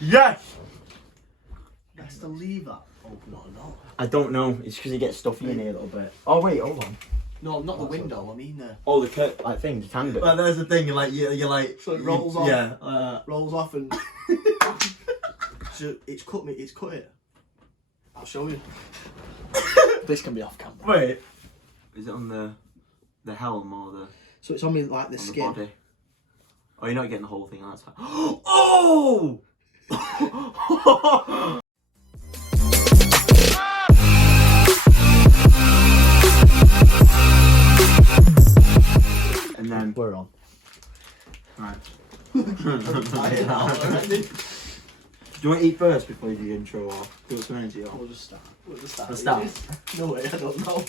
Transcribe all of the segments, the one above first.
Yes! Best to leave that open or not? I don't know. It's because it gets stuffy in here a little bit. Oh wait, hold on. No, not the window. I mean the. Oh, the like thing, the tangle. Well, there's the thing. You're like. So it rolls off. Yeah. Rolls off and. So it's cut me. It's cut it. I'll show you. This can be off camera. Wait. Is it on the helm or the? So it's on me like the on skin. The body? Oh, you're not getting the whole thing. That's fine. Oh! And then we're on. Right. Do Do you want to eat first before you do the intro, or do it some energy? Or? We'll just start. Let's start. No way, I don't know.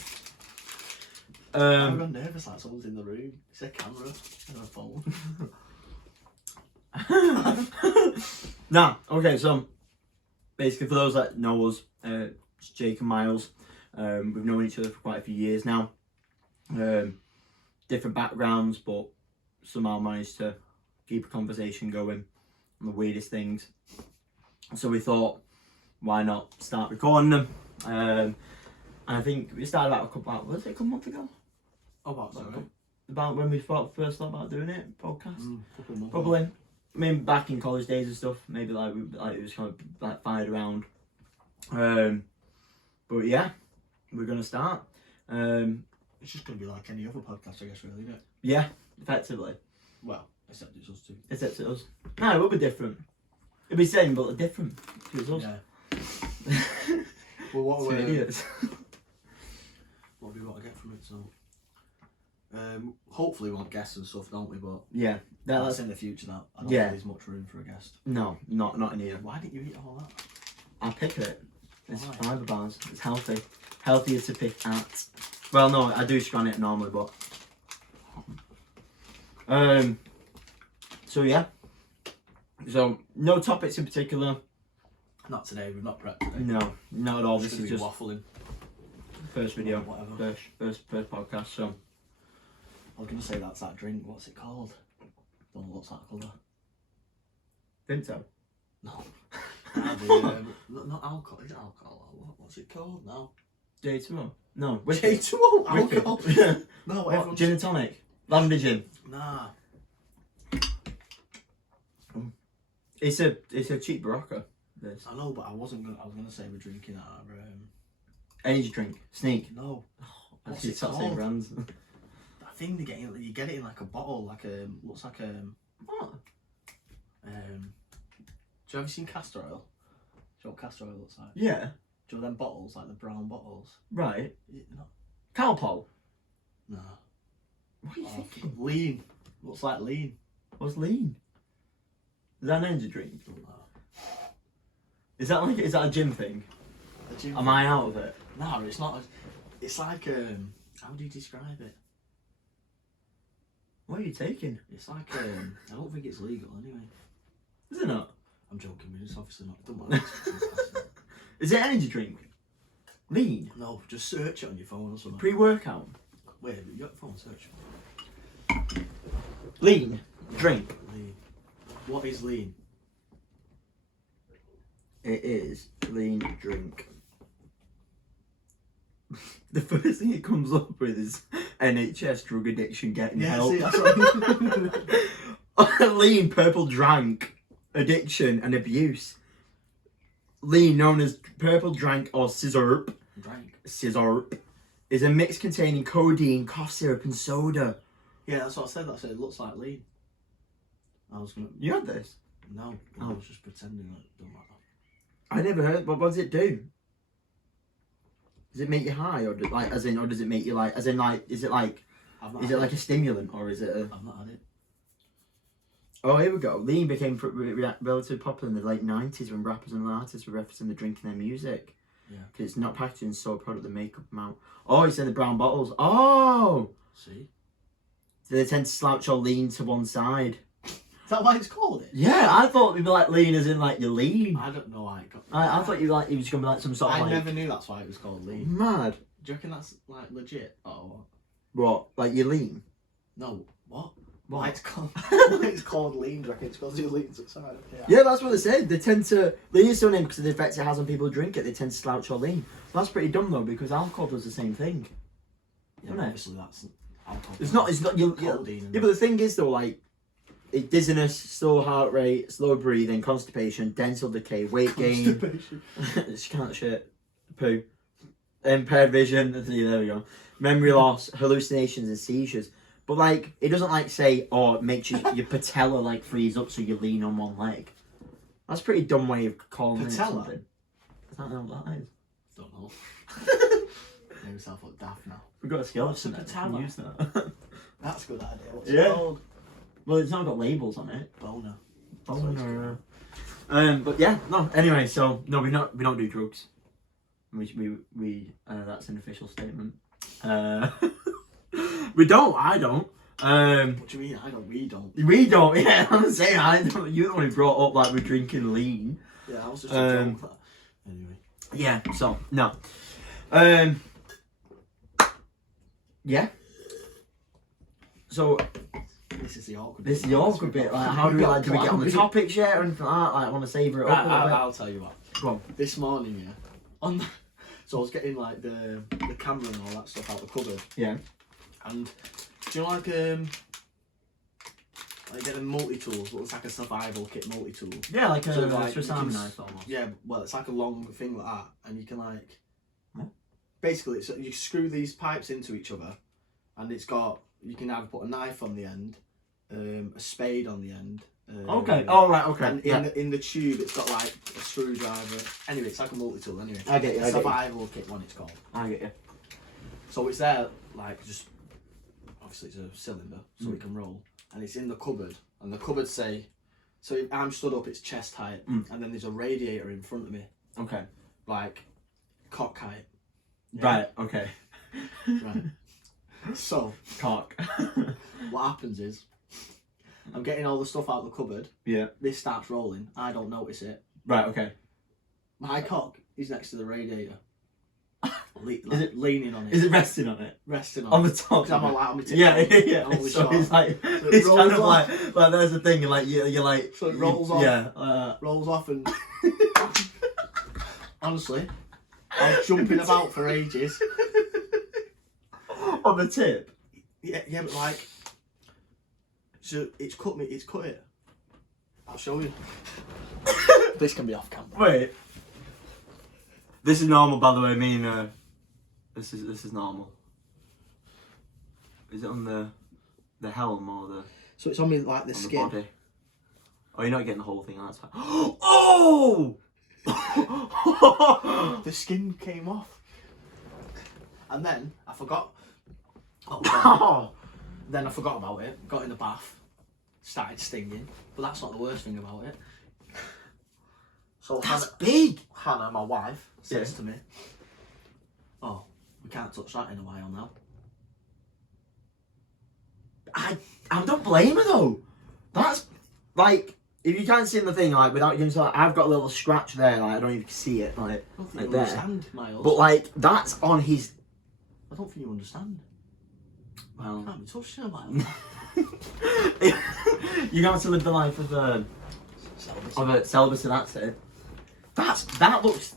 I got nervous like someone's in the room. It's a camera and a phone. Nah, okay, so basically for those that know us, it's Jake and Miles. We've known each other for quite a few years now. Different backgrounds, but somehow managed to keep a conversation going on the weirdest things. So we thought, why not start recording them? And I think we started about was it a couple months ago? Oh, about sorry. About when we first thought about doing it, podcast. Couple of Probably. I mean, back in college days and stuff. Maybe like it was kind of like fired around. But yeah, we're gonna start. It's just gonna be like any other podcast, I guess, really, isn't it? Yeah, effectively. Well, except it's us two. Except it us. No, it will be different. It'll be same but different. It's us. Yeah. Well, what Two idiots. What do we want to get from it? So, hopefully we want guests and stuff, don't we? But Yeah, that's in the future. That I don't Yeah. think there's much room for a guest. no, not in here. Why didn't you eat all that? I pick it. It's Why? fibre bars. It's healthy. Healthier to pick at. Well, no, I do scan it normally, but. So yeah. So no topics in particular. Not today. We've not prepped today. No, not at all. Just This gonna is be just waffling. first video, Whatever. first podcast. So I was gonna say that's that drink. What's it called? Don't know what's that colour. Vimto. No. Not alcohol. Is it alcohol? What's it called now? J2O. No. J2O alcohol. Whiskey. No, What? everyone's... Gin and tonic. Lavender gin. Nah. It's a cheap Barocca. This I know, but I was gonna say we're drinking our energy drink. Sneak. no. That's What's the it exact same called? brands. That thing they get in, you get it in like a bottle, like looks like What? do you ever seen castor oil? Do you know what castor oil looks like? Yeah. Do you know them bottles, like the brown bottles? Right. Is it not? Calpol. Nah. What are you thinking? Lean. Looks like lean. What's lean? Is that an energy drink? Don't know. Is that a gym thing? The gym Am thing. I out of it? No, it's not. It's like how do you describe it? What are you taking? It's like I don't think it's legal anyway. Is it not? I'm joking, but it's obviously not. It don't matter. Is it an energy drink? Lean? No, just search it on your phone or something. Pre-workout? Wait, you got your phone, search. Lean? Drink? Lean. What is lean? It is lean drink. The first thing it comes up with is NHS drug addiction getting help. See, that's what Lean purple drank addiction and abuse. Lean, known as purple drank or scissorp, is a mix containing codeine, cough syrup, and soda. Yeah, that's what I said. I said it looks like lean. I was gonna. You had this? No, I was just pretending that it don't matter. I never heard. What does it do? Does it make you high, or does it make you like? Is it like a stimulant, or is it a? I've not had it. Oh, here we go. Lean became relatively popular in the late 90s when rappers and artists were referencing the drink in their music. Yeah. Because it's not packaged in sold product that make up amount. Oh, it's in the brown bottles. Oh! See? So they tend to slouch or lean to one side. Is that why it's called it? Yeah, I thought it'd be like lean as in like you're lean. I don't know why it got. I thought you it was gonna be like some sort of I like. never knew that's why it was called lean. Mad. Do you reckon that's like legit? Oh, what? What? Like you're lean? No. What? Why it's called lean, do you reckon? It's because it leans outside. Yeah, that's what they said. They tend to lean is so named because of the effects it has on people who drink it. They tend to slouch or lean. That's pretty dumb though, because alcohol does the same thing. Yeah, Isn't it? obviously that's alcohol. It's not. Yeah, but the thing is though, like, dizziness, slow heart rate, slow breathing, constipation, dental decay, weight gain. She can't shit. Poo. Impaired vision. There we go. Memory loss, hallucinations, and seizures. But like, it doesn't like say, oh, it makes your patella like freeze up so you lean on one leg. That's a pretty dumb way of calling it something. I don't know what that is. Don't know. Made myself look daft now. We've got a skeleton. What's a Can patella? use that. That's a good idea. What's Yeah. it called? Well, it's not got labels on it. Boner. Boner. But yeah, no. Anyway, so no, we don't do drugs. We that's an official statement. We don't. I don't. What do you mean? I don't. We don't. We don't. Yeah, I'm saying I don't. You're the one who brought up like we're drinking lean. Yeah, I was just a joke. Anyway. Yeah. So no. Yeah. So This is the awkward. this is the awkward bit. Like, how do we like? Do we get on the topics yet or anything like that? Like, I want to savour it up a little bit. I'll tell you what. Go on. This morning, yeah. So I was getting like the camera and all that stuff out the cupboard. Yeah. And do you know like get a multi-tools, looks like a survival kit multi-tool. Yeah, like a So, like, Swiss you Army can knife almost. Yeah, well it's like a long thing like that, and you can like What? basically it's, you screw these pipes into each other, and it's got, you can either put a knife on the end, a spade on the end. Okay. Oh right. Okay. And in the tube, it's got like a screwdriver. Anyway, it's like a multi-tool. Anyway, I get you. Survival kit one, it's called. I get you. So it's there, like just obviously it's a cylinder, so it can roll, and it's in the cupboard. And the cupboard say, so if I'm stood up, it's chest height, and then there's a radiator in front of me, Okay. like cock height. Yeah. Right. Okay. Right. So Cock. what happens is, I'm getting all the stuff out of the cupboard. Yeah. This starts rolling. I don't notice it. Right. Okay. My cock is next to the radiator. it- Leaning on it. Is it resting on it? Resting On on the it. top. 'Cause I'm all like on my tits. Yeah. Yeah. Only So short. it's like So it it's kind rolls of off. like there's a thing like you're like So it rolls off. Yeah. Rolls off and honestly, I was jumping about for ages. On the tip. Yeah, but like, so it's cut it. I'll show you. This can be off camera. Wait. This is normal, by the way. Me and this is normal. Is it on the helm or the So it's on me like the on skin. the body? Oh, you're not getting the whole thing. That's fine. Oh! The skin came off, and then I forgot. Oh, Oh! then I forgot about it. Got in the bath, started stinging, but that's not the worst thing about it. So That's big. Hannah, my wife, says Yeah. to me, "Oh, we can't touch that in a while now." I don't blame her though. That's like, if you can't see the thing, like without you, like, I've got a little scratch there, like I don't even see it, like I don't think like you there. understand, Miles. But like that's on his. I don't think you understand. Well, Can't be touched in a while. you're going to live the life of a celibacy. That's it. That looks.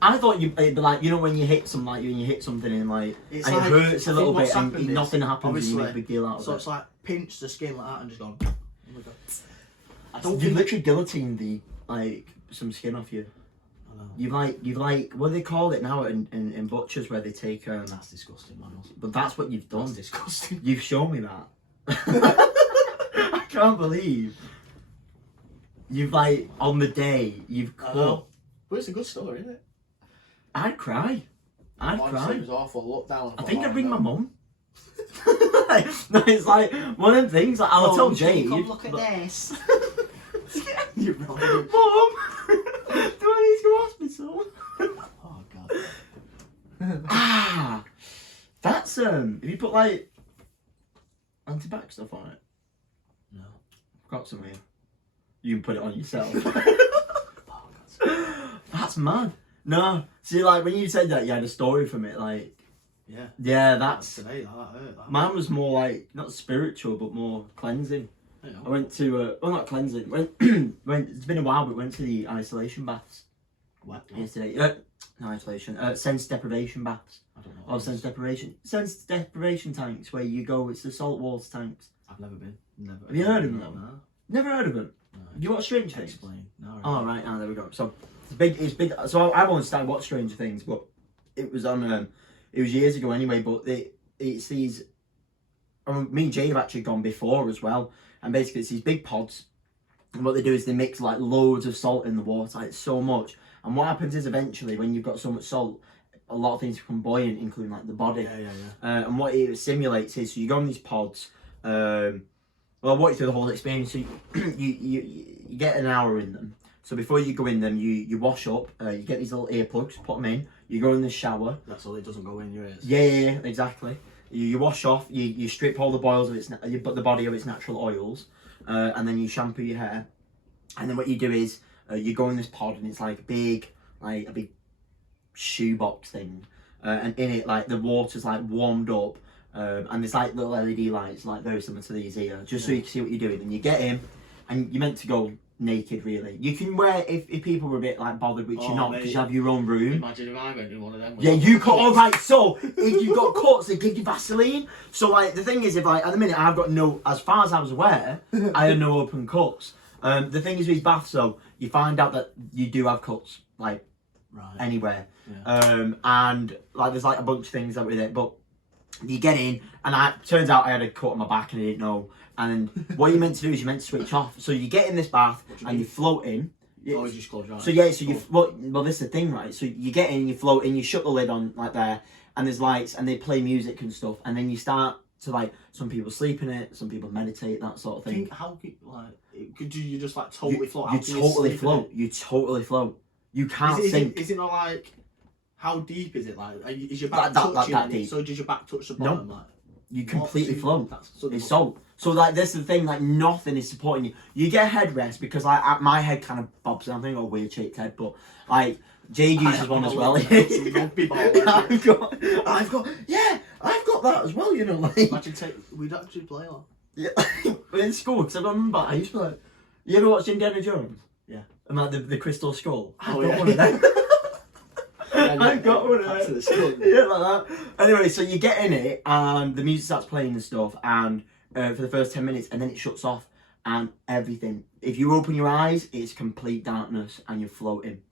I thought you'd be like, you know, when you hit some, like when you hit something and like It's and like, it hurts a I little think what's bit and happened is, nothing happens and you make a obviously, big deal out of so it. it's like pinch the skin like that and just gone. Oh my god. I You don't think. literally guillotined the like some skin off you. I know. You've like what do they call it now in butchers where they take That's disgusting, Miles. but that's what you've done. That's disgusting. You've shown me that. I can't believe you've like on the day you've I cut. know. But it's a good story, isn't it? I'd cry. I'd Honestly, cry. it was awful. Look down. I think I'd ring my mum. No, it's like one of them things. Like, I'll tell Jay. Come look at this. You're wrong. Mum, do I need to go hospital? Oh god. Ah, that's Have you put like anti-bac stuff on it? No. I've got some here. You can put it on yourself. Oh god. That's mad. No, see, like when you said that, you had a story from it. Like, Yeah, that's today. That hurt. That. mine was more like not spiritual, but more cleansing. You know. I went to well, not cleansing. Went it's been a while, but went to the isolation baths What? yesterday. No isolation. Sense deprivation baths. I don't know. Oh, sense deprivation tanks where you go. It's the salt water tanks. I've never been. Never. Have you heard of them? No. Never heard of them. No. You watch Stranger Things? Explain. No. Oh right, there we go. So it's big. It's big. So I've only started watching Stranger Things, but it was on. It was years ago anyway. But it's these. Me and Jay have actually gone before as well, and basically it's these big pods. And what they do is they mix like loads of salt in the water, like so much. And what happens is eventually, when you've got so much salt, a lot of things become buoyant, including like the body. Yeah. And what it simulates is, so you go on these pods. Well, I'll walk you through the whole experience. So you get an hour in them. So before you go in them, you wash up. You get these little earplugs, put them in. You go in the shower. That's all. It doesn't go in your ears. Yeah, exactly. You wash off. You strip all the boils of its, you put the body of its natural oils, and then you shampoo your hair. And then what you do is you go in this pod, and it's like a big shoebox thing, and in it like the water's like warmed up, and there's like little LED lights like very similar to these here, just so you can see what you're doing. And you get in, and you're meant to go naked really. You can wear if people were a bit like bothered, which you're not, because you have your own room. Imagine if I went in one of them. Yeah, you cut. All right. So if you've got cuts, they give you Vaseline. So like the thing is, if like at the minute I've got no, as far as I was aware, I had no open cuts. The thing is with baths though, you find out that you do have cuts like anywhere. Yeah. And like there's like a bunch of things that with it, but you get in, and turns out I had a cut on my back and I didn't know. And what you're meant to do is you're meant to switch off. So you get in this bath and you float in. Oh, you just close your eyes. So yeah, so you well, this is the thing, right? So you get in, you float in, you shut the lid on like there, and there's lights, and they play music and stuff, and then you start to like, some people sleep in it, some people meditate, that sort of thing. How could you just like totally float? You totally float. You totally float. You can't sink. Is it not like? How deep is it? Like, is your back touching? That deep. So does your back touch the bottom? No. Like, you completely float. So it's salt. So like this is the thing, like nothing is supporting you. You get headrest because like my head kind of bobs and I think I've got a weird shaped head, but like Jade uses one as well. I've got that as well, you know, like imagine we'd actually play on. Yeah. In school, because I don't remember, I used to play. You ever watched Indiana Jones? Yeah. And like the Crystal Skull? I've got one of them. I've got one of them. Yeah, like that. Anyway, so you get in it and the music starts playing and stuff, and for the first 10 minutes, and then it shuts off, and everything. If you open your eyes, it's complete darkness and you're floating.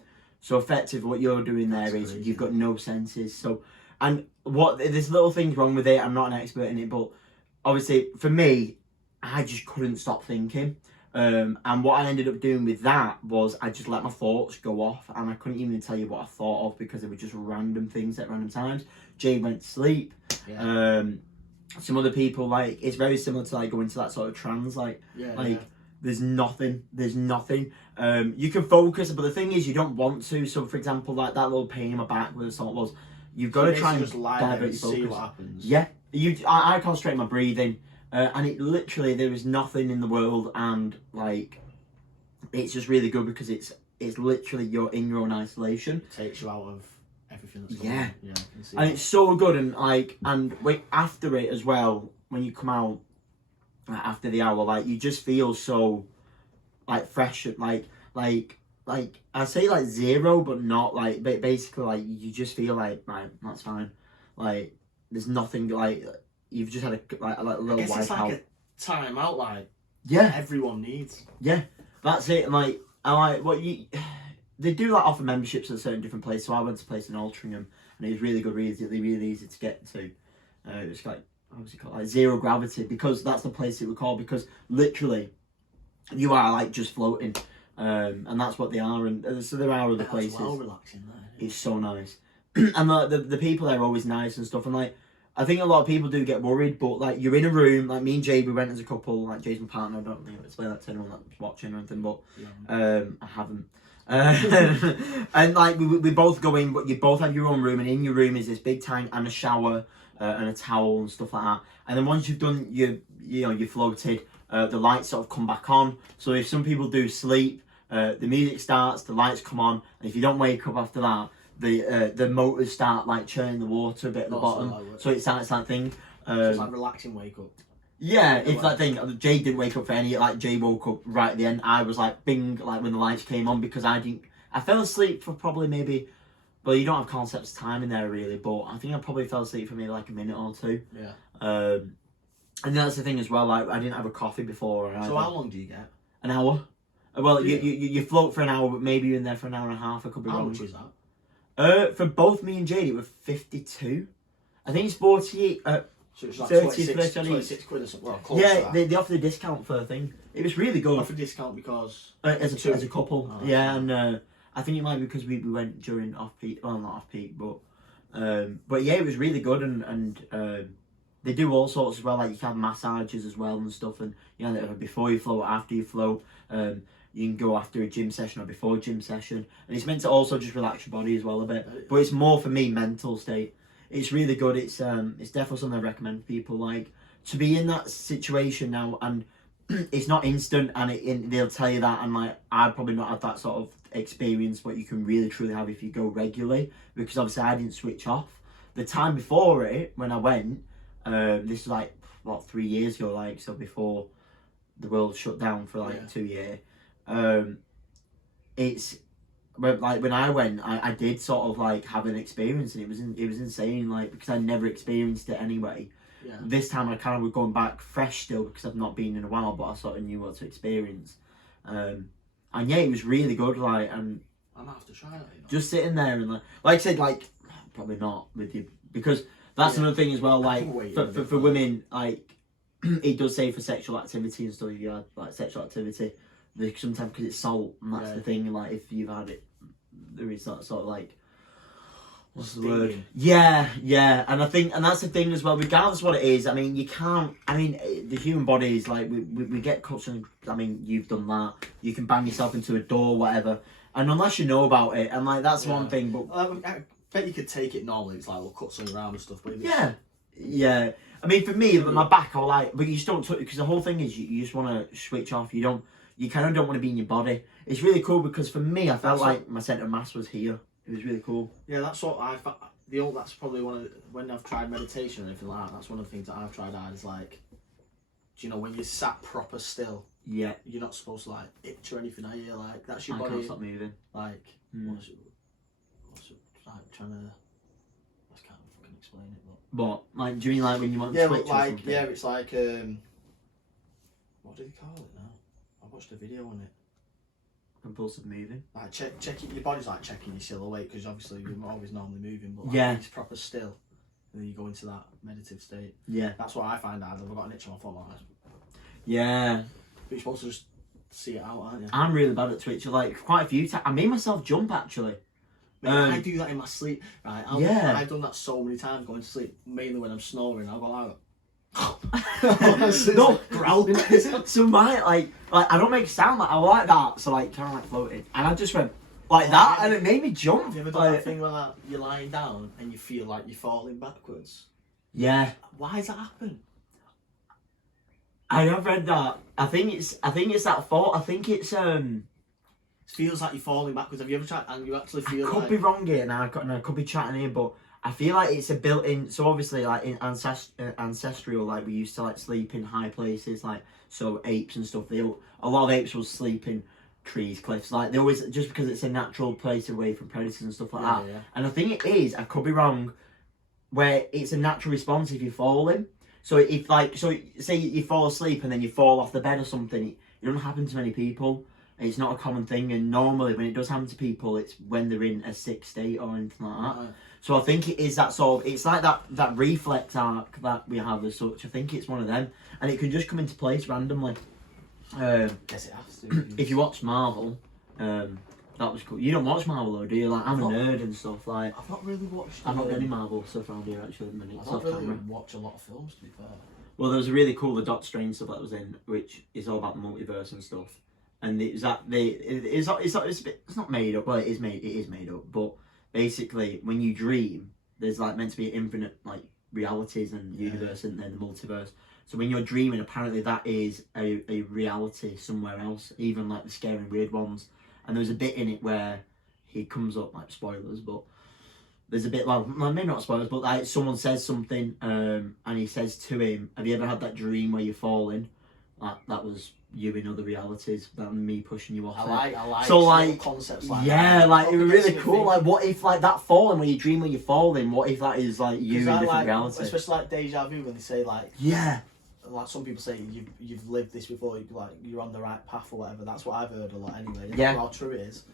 So effectively what you're doing there is you've got no senses. So, and what, there's little things wrong with it, I'm not an expert in it, but obviously for me, I just couldn't stop thinking. And what I ended up doing with that was I just let my thoughts go off, and I couldn't even tell you what I thought of because they were just random things at random times. Jay went to sleep. Yeah. Some other people, like, it's very similar to like going to that sort of trance, there's nothing. You can focus, but the thing is you don't want to. So for example, like that little pain in my back where the salt was, you've got to try and just lie divert there your and focus. see what happens. Yeah, I concentrate my breathing. And it literally, there is nothing in the world, and like it's just really good because it's literally you're in your own isolation. It takes you out of everything that's going on. Yeah, I can see and that. It's so good, and like, and wait, after it as well, when you come out after the hour, like you just feel so like fresh, like I say like zero, but not like, but basically like you just feel like, right, that's fine, like there's nothing, like you've just had a little wipe it's like out. a time out, like Yeah, everyone needs. Yeah, that's it. And like, I like what they do like offer memberships at certain different places. So I went to a place in Altrincham, and it was really good, really easy to get to. It was like, what was it called? Like Zero Gravity, because that's the place it was called, because literally you are like just floating, and that's what they are. And so there are other places. Well relaxing there. It's so nice, and the people there are always nice and stuff. And like, I think a lot of people do get worried, but like you're in a room, like me and Jay, we went as a couple, like Jay's my partner, I don't think I've explained that to anyone that's watching or anything, but I haven't. And like we both go in, but you both have your own room, and in your room is this big tank and a shower and a towel and stuff like that. And then once you've done you floated, the lights sort of come back on. So if some people do sleep, the music starts, the lights come on, and if you don't wake up after that, the motors start like churning the water a bit at the bottom, so it starts that thing. So it's like relaxing wake up. Yeah, it's that thing. Jay didn't wake up for any. Like Jay woke up right at the end. I was like bing, like when the lights came on because I didn't. I fell asleep for probably maybe. Well, you don't have concepts of time in there really, but I think I probably fell asleep for maybe like a minute or two. Yeah. And that's the thing as well. Like I didn't have a coffee before. So how long do you get? An hour. Well, Yeah. you float for an hour, but maybe you're in there for an hour and a half. I could be How wrong. much is that? For both me and Jade, it was 52. I think it's 48. So it's like 30, 26 quid or something. Well, close to Yeah, that. they offered a discount for the thing. It was really good. Offer discount because As a couple, Oh, yeah, and I think it might be because we went during off peak. Well, not off peak, but yeah, it was really good, and they do all sorts as well. Like you can have massages as well and stuff, and you know before you float, after you float. You can go after a gym session or before a gym session, and it's meant to also just relax your body as well a bit. But it's more for me mental state. It's really good. It's definitely something I recommend to people. Like to be in that situation now, and it's not instant, and they'll tell you that. And like I'd probably not have that sort of experience what you can really truly have if you go regularly, because obviously I didn't switch off. The time before it, when I went, this was like what 3 years ago, like so before the world shut down for like 2 years. It's but like when I went, I did sort of like have an experience, and it was insane, like because I never experienced it anyway. Yeah. This time I kind of was going back fresh still because I've not been in a while, but I sort of knew what to experience. And yeah, it was really good. Like and I might have to try that. You know? just sitting there and like I said, like probably not with you because that's another thing as well. Like for women, like it does say for sexual activity and stuff. If you had like sexual activity, sometimes because it's salt, and that's the thing. Like if you've had it, there is that sort of like what's the word? Yeah, and I think, and that's the thing as well. Regardless of what it is, I mean, you can't. I mean, the human body is like we get cuts, and I mean, you've done that. You can bang yourself into a door, whatever, and unless you know about it, and like that's one thing. But I bet you could take it normally. It's like little cuts on around and stuff. But yeah. I mean, for me, my back, I like, but you just don't touch because the whole thing is you just want to switch off. You kind of don't want to be in your body. It's really cool because for me, I felt like my centre of mass was here. It was really cool. Yeah, that's what that's probably one of when I've tried meditation or anything like that. That's one of the things that I've tried out is like, do you know when you're sat proper still? Yeah. You're not supposed to like itch or anything, are you? Like that's your I body. can't stop moving. Like what's it like trying to? I can't fucking explain it. But like, do you mean like when you want to switch or something? Yeah, it's like what do they call it now? I watched a video on it. Compulsive moving. Like checking your body's like checking your silhouette because obviously you're always normally moving, but like it's proper still, and then you go into that meditative state. Yeah. That's what I find out. I've got an itch on my foot like that. Yeah. But you're supposed to just see it out, aren't you? I'm really bad at twitching. Like quite a few times, I made myself jump actually. I do that in my sleep, right? I've done that so many times going to sleep, mainly when I'm snoring. I'll go like. No, growling. So like I don't make sound like I like that, so like kind of like floating, and I just went like that, and it made me jump. Have you ever done that thing where like, you're lying down and you feel like you're falling backwards? Yeah. Why does that happen? I have read that. I think it's that thought. I think it's It feels like you're falling backwards. Have you ever tried and you actually feel? I could be wrong here now. I could be chatting here, but I feel like it's a built-in. So obviously, like in ancestral, like we used to like sleep in high places, like so apes and stuff. A lot of apes will sleep in trees, cliffs. Like they always just because it's a natural place away from predators and stuff like that. Yeah. And I think it is. I could be wrong. Where it's a natural response if you're falling. So if like say you fall asleep and then you fall off the bed or something, it doesn't happen to many people. It's not a common thing, and normally when it does happen to people, it's when they're in a sick state or anything like that. Right. So I think it is that sort of, it's like that reflex arc that we have as such. I think it's one of them, and it can just come into place randomly. Yes, it has to. If you watch Marvel, that was cool. You don't watch Marvel though, do you? Like I'm a nerd and stuff. Like I've not really watched. I've not got any Marvel stuff around here actually at the minute. I've not really watched a lot of films to be fair. Well, there was a really cool the Doctor Strange stuff that was in, which is all about the multiverse and stuff. And it's not made up. Well, it is made up. But basically, when you dream, there's like meant to be infinite like realities and universe and then the multiverse. So when you're dreaming, apparently that is a reality somewhere else, even like the scary weird ones. And there's a bit in it where he comes up, like spoilers, but there's a bit like maybe not spoilers, but like someone says something, and he says to him, "Have you ever had that dream where you're falling?" Like that was you in other realities, that me pushing you off. I like so like concepts like yeah, that. like it was really cool. Think. Like what if like that falling when you dream when you're falling? What if that is like you in different like, realities? Especially like deja vu when they say like like some people say you've lived this before, you're on the right path or whatever. That's what I've heard a lot anyway. Yeah. How true it is.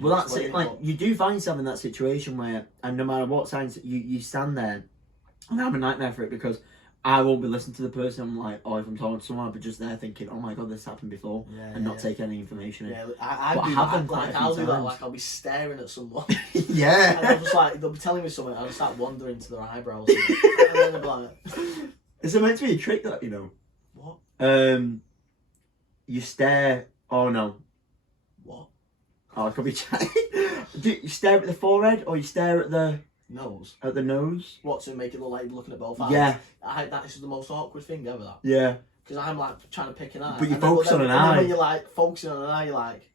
Well, that's it. Like you do find yourself in that situation where, and no matter what signs you stand there, and I have a nightmare for it because I won't be listening to the person. I'm like, oh, if I'm talking to someone, I'll be just there thinking, oh my god, this happened before, and not take any information in. Yeah, I but do have that. them quite a few I'll do that. times. Like I'll be staring at someone. Yeah. And I'll just like they'll be telling me something. I'll just start wandering to their eyebrows. And then they'll be like, Is it meant to be a trick that you know? what? You stare. Oh no. What? Oh, I could be chatting. Do you stare at the forehead or you stare at the Nose. nose? What, to make it look like you're looking at both eyes? Yeah. That is the most awkward thing ever. That. Yeah. Because I'm like trying to pick an eye. But you and then- focus on an and eye. then when you're like focusing on an eye, you're like,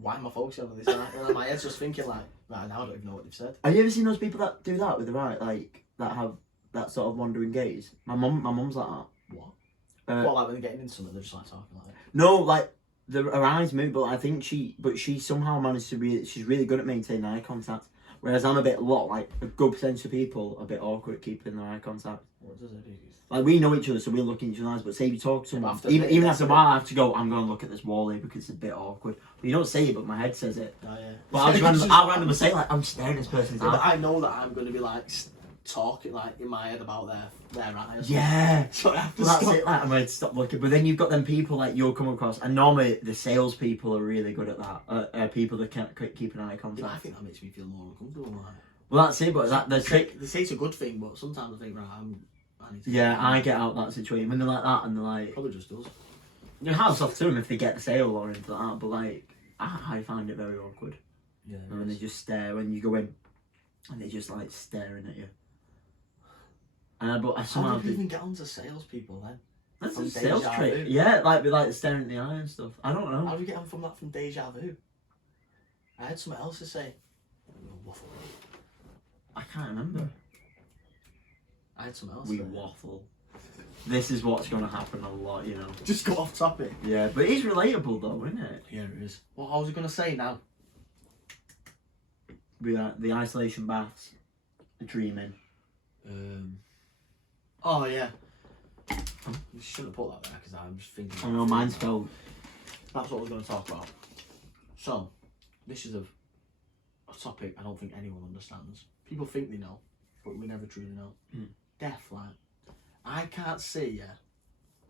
why am I focusing on this eye? And then my head's just thinking like, right now I don't even know what they've said. Have you ever seen those people that do that with their eye, like that have that sort of wandering gaze? My mum's like that. What? Uh, What, like when they're getting into something, they're just like talking like that? No, like her eyes move, but I think she somehow managed to she's really good at maintaining eye contact. Whereas I'm like a good percentage of people are a bit awkward at keeping their eye contact. What does it do? Like we know each other, so we look in each other's eyes. But say you talk to someone, after even after a while, I have to go. I'm going to look at this wall here because it's a bit awkward. But you don't say it, but my head says it. Oh yeah. But I'll randomly say like I'm staring at this person's Yeah, but eye. I know that I'm going to be like talking like in my head about their eyes. Yeah. So I have to Well, that's stop. it. Like I'm going to stop looking. But then you've got them people like you'll come across, and normally the salespeople are really good at that. People that can't keep an eye Yeah, contact. I think that makes me feel more uncomfortable. Like. Well, that's it. But the trick. They say it's a good thing, but sometimes I think I need to. Yeah, I get out that situation when they're like that, and they're like, Probably just does. your hats off to them if they get the sale or anything like that. But like, I find it very awkward. Yeah. And when they just stare when you go in, and they're just like staring at you. But I How somehow do you even get onto salespeople then? that's from a sales deja trait. vu? Yeah, like staring in the eye and stuff. I don't know. How do you get on from that from deja vu? I had something else to say. Waffle. I can't remember. I had something else. We to say. waffle. This is what's going to happen a lot, you know. Just got off topic. Yeah, but it's relatable though, isn't it? Yeah, it is. What I was going to say now? The isolation baths, the dreaming. Oh yeah. You shouldn't have put that there because I'm just thinking. I know mine's spelled. That's what we're going to talk about. So, this is a topic I don't think anyone understands. People think they know, but we never truly know. Death, like, I can't see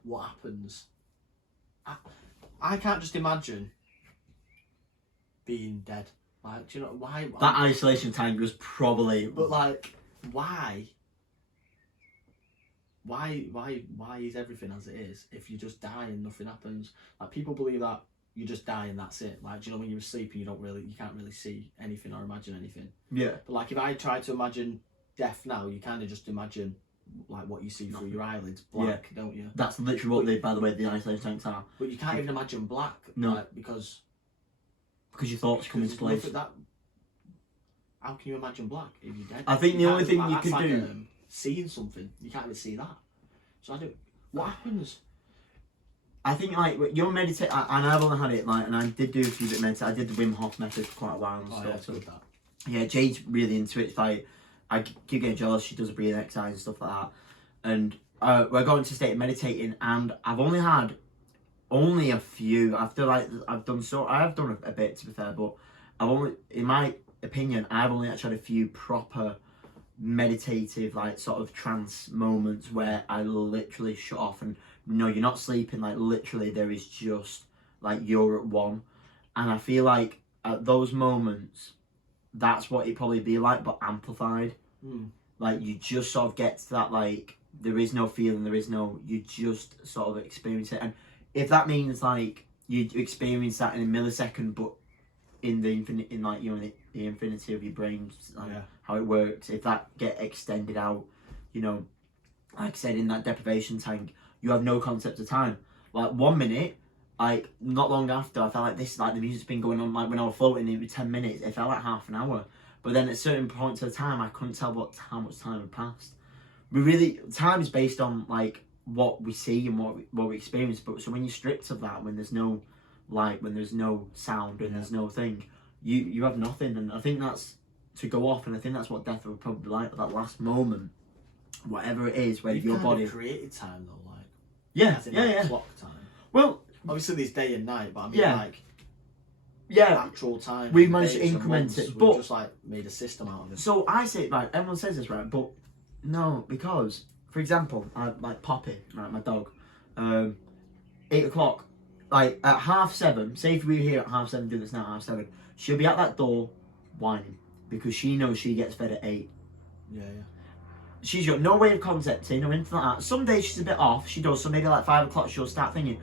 what happens. I can't just imagine being dead. Like, do you know why? That isolation time was probably. But like, why? Why is everything as it is if you just die and nothing happens? Like people believe that you just die and that's it. Like, do you know when you're asleep and you can't really see anything or imagine anything. Yeah. But like if I try to imagine death now, you kind of just imagine like what you see through your eyelids, black, don't you? That's literally what by the way, the isolation tanks are. But you can't even imagine black, No. like, because your thoughts come into place. How can you imagine black if you're dead? I think the only thing you that's could like, do. Seeing something, you can't even see that. So I don't. What happens? I think like you're meditate, and I've only had it like, and I did do a few bit of meditation. I did the Wim Hof method for quite a while and Oh, stuff. yeah, it's So good that. yeah, Jade's really into it. It's like I keep getting jealous. She does a breathing exercise and stuff like that. And we're going to state of meditating, and I've only had a few. I feel like I have done a bit to be fair, but I've only, in my opinion, I've only actually had a few proper meditative like sort of trance moments where I literally shut off and no, you're not sleeping. Like literally, there is just like you're at one, and I feel like at those moments, that's what it probably be like, but amplified. Like you just sort of get to that like there is no feeling, you just sort of experience it, and if that means like you experience that in a millisecond, but in the infinite, in like the infinity of your brain, like how it works. If that get extended out, like I said in that deprivation tank, you have no concept of time. Like 1 minute, like not long after, I felt like this, like the music's been going on. Like when I was floating, it was 10 minutes. It felt like half an hour. But then at certain points of the time, I couldn't tell how much time had passed. Time is based on like what we see and what we experience. But so when you're stripped of that, when there's no light, when there's no sound, and there's no thing, you have nothing. And I think that's to go off, and I think that's what death would probably be like at that last moment, whatever it is, where your body created time though, like yeah. clock time. Well, obviously there's day and night, but I mean like actual time. We've managed to increment it, but we've just like made a system out of it. So I say, right, everyone says this, right, but no, because for example, like Poppy, right, my dog, 8 o'clock, like at 7:30. Say if we were here at 7:30, do this now at 7:30, she'll be at that door whining because she knows she gets fed at 8. Yeah. She's got no way of contacting or anything like that. Some days she's a bit off, she does, so maybe like 5 o'clock she'll start thinking.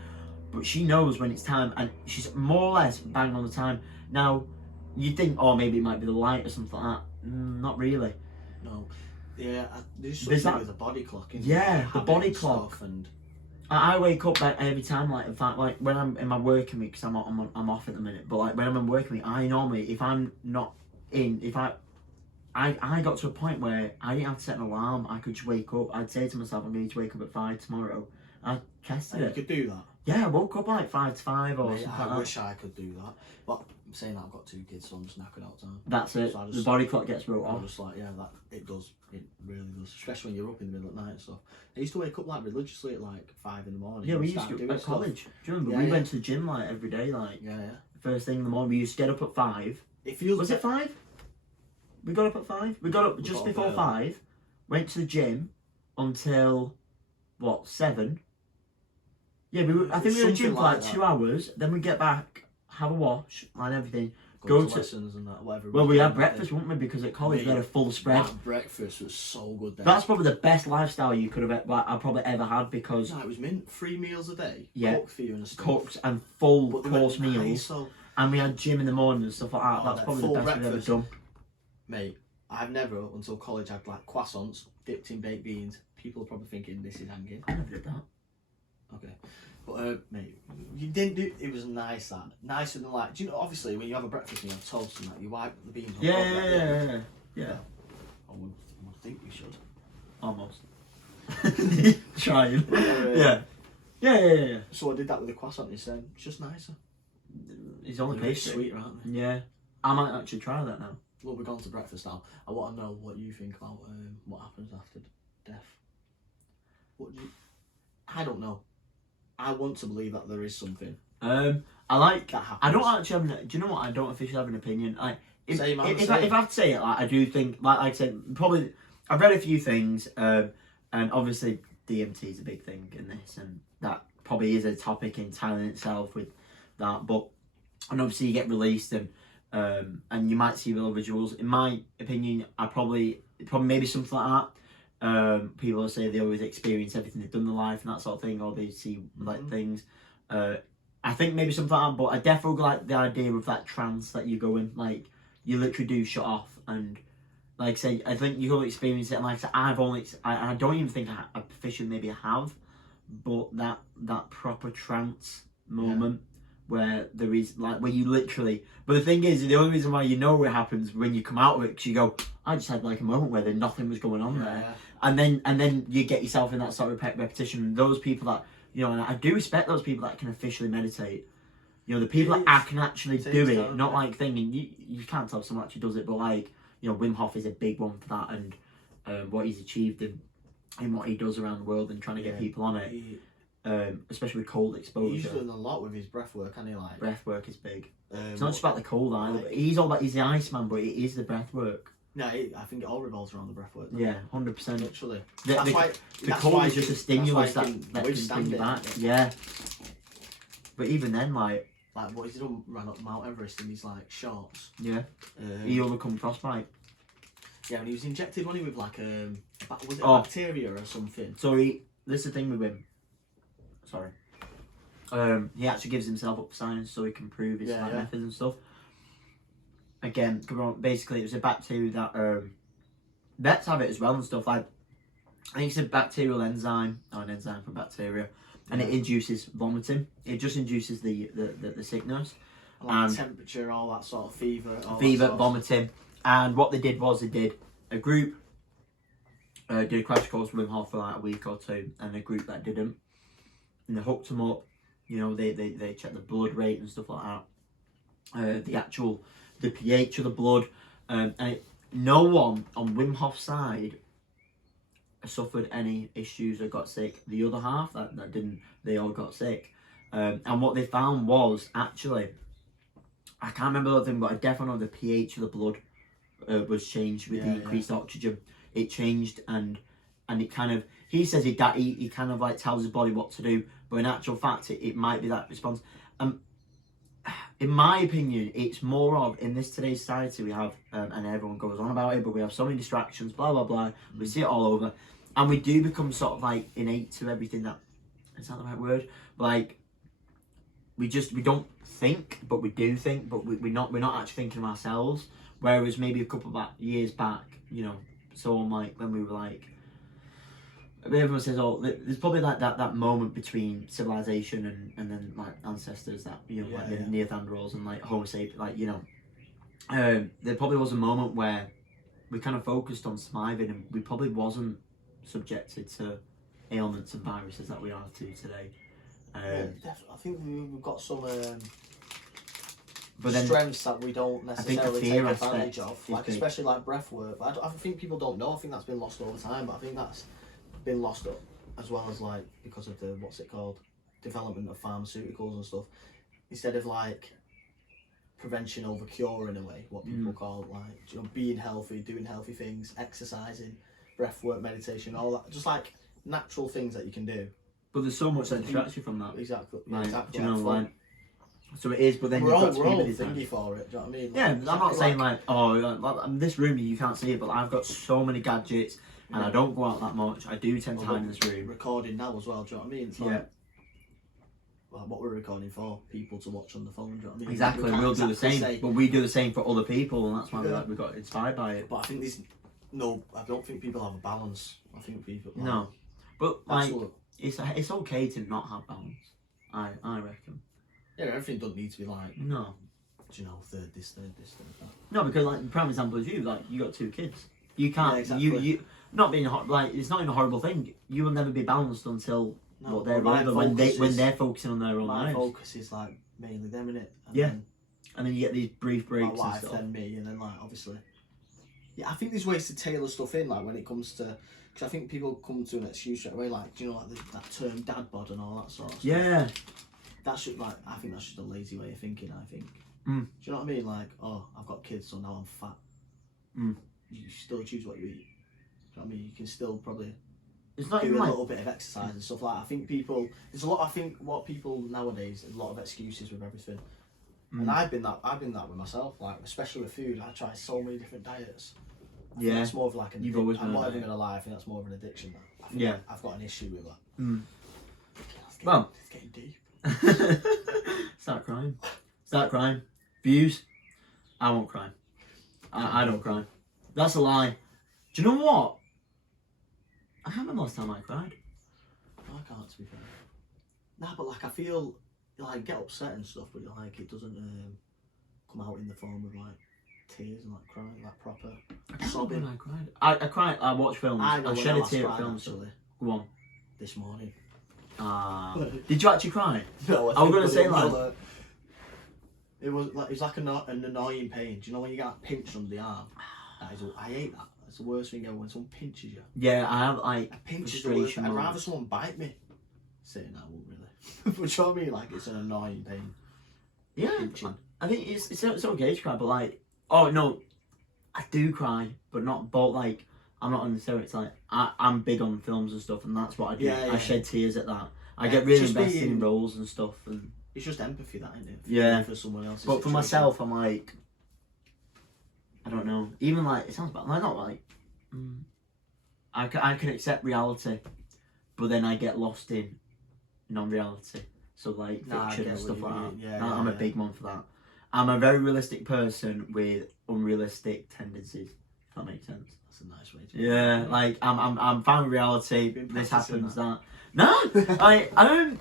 But she knows when it's time, and she's more or less bang on the time. Now, you'd think, oh, maybe it might be the light or something like that. Not really. No. Yeah, there's There's something that- with the body clock, isn't Yeah, there? the Habit body and clock. stuff and I wake up like every time, like in fact, like when I'm in my working week, because I'm off at the minute. But like when I'm in working week, I normally, if I'm not in, if I got to a point where I didn't have to set an alarm. I could just wake up. I'd say to myself, I'm going to wake up at 5 tomorrow. I tested you it. could do that. Yeah, I woke up like 5 to 5 or Mate, something I like that. wish I could do that. But I'm saying that I've got 2 kids, so I'm just knackered out time. That's it. So I The just- body clock gets wrote I'm off. just like, yeah, that it does. It really does. Especially when you're up in the middle of the night and stuff. I used to wake up like religiously at like 5 in the morning. Yeah, we and used start to doing at stuff. college. Do you remember? Yeah, We yeah. went to the gym like every day, like Yeah. first thing in the morning. We used to get up at 5. It feels. Was it 5? We got up at 5. We got up We just got up before early. 5. Went to the gym until what 7. Yeah, I think we were at the gym Something for like like that. 2 hours. Then we get back, have a wash and everything. Go go to to- lessons and that, whatever. Well, we had breakfast, wouldn't we? Because at college we had a full spread. That breakfast was so good. Then. That's probably the best lifestyle you could have I probably ever had because No, it was mint. 3 meals a day. Yeah. Cooked for you and stuff. cooked and full But they were course nice, meals, so- and we had gym in the morning and stuff like that. Oh, That's that probably the full best we've ever breakfast. done. Mate, I've never until college had like croissants dipped in baked beans. People are probably thinking this is hanging. I never did that. Okay. But mate, you didn't do. It was nice that nicer than like. Do you know? Obviously, when you have a breakfast and you have toast and that, you wipe the beans. Yeah, off, yeah, like, yeah, yeah. I would think you should. Almost. Trying. Yeah. So I did that with the croissant instead. It's just nicer. It's only They're very pastry. sweet, aren't they? Yeah. I might actually try that now. Well, we're going to breakfast now. I want to know what you think about what happens after death. What do you? I don't know. I want to believe that there is something I like. that happens. I don't actually have. Do you know what? I don't officially have an opinion. If Same, I'm the I same. have to say it, like I do think, like I said, probably I've read a few things, and obviously DMT is a big thing in this, and that probably is a topic entirely in itself with that. But and obviously you get released, and you might see real visuals. In my opinion, I probably maybe something like that. People say they always experience everything they've done in their life and that sort of thing, or they see like things. I think maybe something like that, but I definitely like the idea of that trance that you go in, like you literally do shut off, and like I say, I think you'll experience it. And like I said, I don't even think I officially maybe have, but that proper trance moment where there is like where you literally. But the thing is, the only reason why you know it happens when you come out of it, because you go, I just had like a moment where nothing was going on there. And then you get yourself in that sort of repetition. And those people that, you know, and I do respect those people that can officially meditate. You know, the people that can actually do it, not like thinking, you can't tell if someone actually does it, but like, you know, Wim Hof is a big one for that, and what he's achieved in what he does around the world and trying to get people on it, especially with cold exposure. He's doing a lot with his breath work, and he like Breath work is big. It's not just about the cold either. But he's the Iceman, but it is the breath work. No, I think it all revolves around the breath work. Yeah, 100%. Literally. The cold is just a stimulus that can bring you back. Yeah. But even then, like what he's done, ran up Mount Everest in these like shorts. yeah, he overcome frostbite. Yeah, and he was injected, wasn't he, with like was it Oh. bacteria or something? So this is the thing with him. Sorry. He actually gives himself up for science so he can prove his methods and stuff. Again, basically it was a bacteria that vets have it as well and stuff. Like I think it's a bacterial enzyme or an enzyme for bacteria, and it induces vomiting. It just induces the sickness Like and temperature, all that sort of fever. fever, vomiting, And what they did was they did a group, did a crash course with Wim Hof for like a week or two, and a group that didn't. And they hooked them up. You know, they checked the blood rate and stuff like that. The pH of the blood. No one on Wim Hof's side suffered any issues or got sick. The other half that didn't, they all got sick. And what they found was actually, I can't remember the other thing, but I definitely know the pH of the blood was changed with the increased oxygen. It changed, and it kind of, he says he kind of like tells his body what to do, but in actual fact it might be that response. In my opinion, it's more of, in this today's society we have, and everyone goes on about it, but we have so many distractions, blah blah blah, we see it all over, and we do become sort of like innate to everything. That, is that the right word? Like, we don't think, but we do think, but we're not actually thinking of ourselves. Whereas maybe a couple of years back, you know, so on, like when we were like, everyone says, oh, there's probably like that moment between civilization and then like ancestors, that, you know, like the Neanderthals and like Homo sapiens, like, you know, there probably was a moment where we kind of focused on surviving, and we probably wasn't subjected to ailments and viruses that we are to today. I think we've got some but then, strengths that we don't necessarily take advantage of, like big. Especially like breath work. I think people don't know. I think that's been lost over time, but I think that's been lost up as well as like because of the development of pharmaceuticals and stuff, instead of like prevention over cure in a way, what people call like, you know, being healthy, doing healthy things, exercising, breath work, meditation, all that, just like natural things that you can do. But there's so much that distracts you from that. Exactly. Like, exactly. do you know, like, so it is, but then we're all thingy for it. Do you know what I mean? Yeah, like, I'm not saying like, oh, like, this room you can't see it, but I've got so many gadgets, and I don't go out that much. I do tend to hide in this room. Recording now as well. Do you know what I mean? It's like, well, what we're recording for, people to watch on the phone. Do you know what I mean? Exactly, we'll do the same, but we do the same for other people, and that's why we got inspired by it. But I think I don't think people have a balance. I think people no, but like it's okay to not have balance. I reckon. Yeah, everything doesn't need to be like, no. Do you know, third this, that. No, because like the prime example is you. Like, you got 2 kids. You can't. Yeah, exactly. You not being like, it's not even a horrible thing. You will never be balanced until they're older, when they're focusing on their own lives. My focus is like mainly them, innit? And then you get these brief breaks. My wife, and stuff. then me, and then like obviously. Yeah, I think there's ways to tailor stuff in, like when it comes to, because I think people come to an excuse straight away, like, do you know, like that term dad bod and all that sort of stuff. Yeah. That's just like, I think that's just a lazy way of thinking. I think. Mm. Do you know what I mean? Like, oh, I've got kids, so now I'm fat. Mm. You still choose what you eat. Do you know what I mean? You can still probably It's not do even a like, little bit of exercise and stuff like that. I think people, there's a lot. I think what people nowadays, a lot of excuses with everything. And I've been that with myself. Like, especially with food, I try so many different diets. I think that's more of like an. You've always been. I'm not even gonna lie. I think that's more of an addiction. I think I've got an issue with that. Mm. Well, it's getting deep. Start crying. Views. I won't cry. I don't cry. That's a lie. Do you know what? I can't remember last time I cried. No, I can't, to be fair. Nah, but like I feel like get upset and stuff, but like it doesn't come out in the form of like tears and like crying, like proper. I can't remember when I cried. I cried. I watch films. I shed a tear at films. Actually. Go on. This morning. Did you actually cry? No, I was gonna say like. It was like an annoying pain. Do you know when you get like, pinched under the arm? I hate that. It's the worst thing ever when someone pinches you. Yeah, I have like a pinch is the worst. I'd rather someone bite me. Saying that won't really. But you know what I mean? Like it's an annoying pain. Yeah, pinching. I think it's okay to cry, but like, oh no, I do cry, but not. But like, I'm not necessarily. It's like I'm big on films and stuff, and that's what I do. I shed tears at that. I get really invested in roles and stuff, and it's just empathy, that, isn't it? Yeah. For someone else. But for myself, I'm like, I don't know. Even like, it sounds bad. Like, not like, I can accept reality, but then I get lost in non-reality. So like fiction and stuff like that. Yeah, I'm a big one for that. I'm a very realistic person with unrealistic tendencies. If that makes sense. That's a nice way to. Yeah, like I'm fine with reality. This happens, that. No, I don't.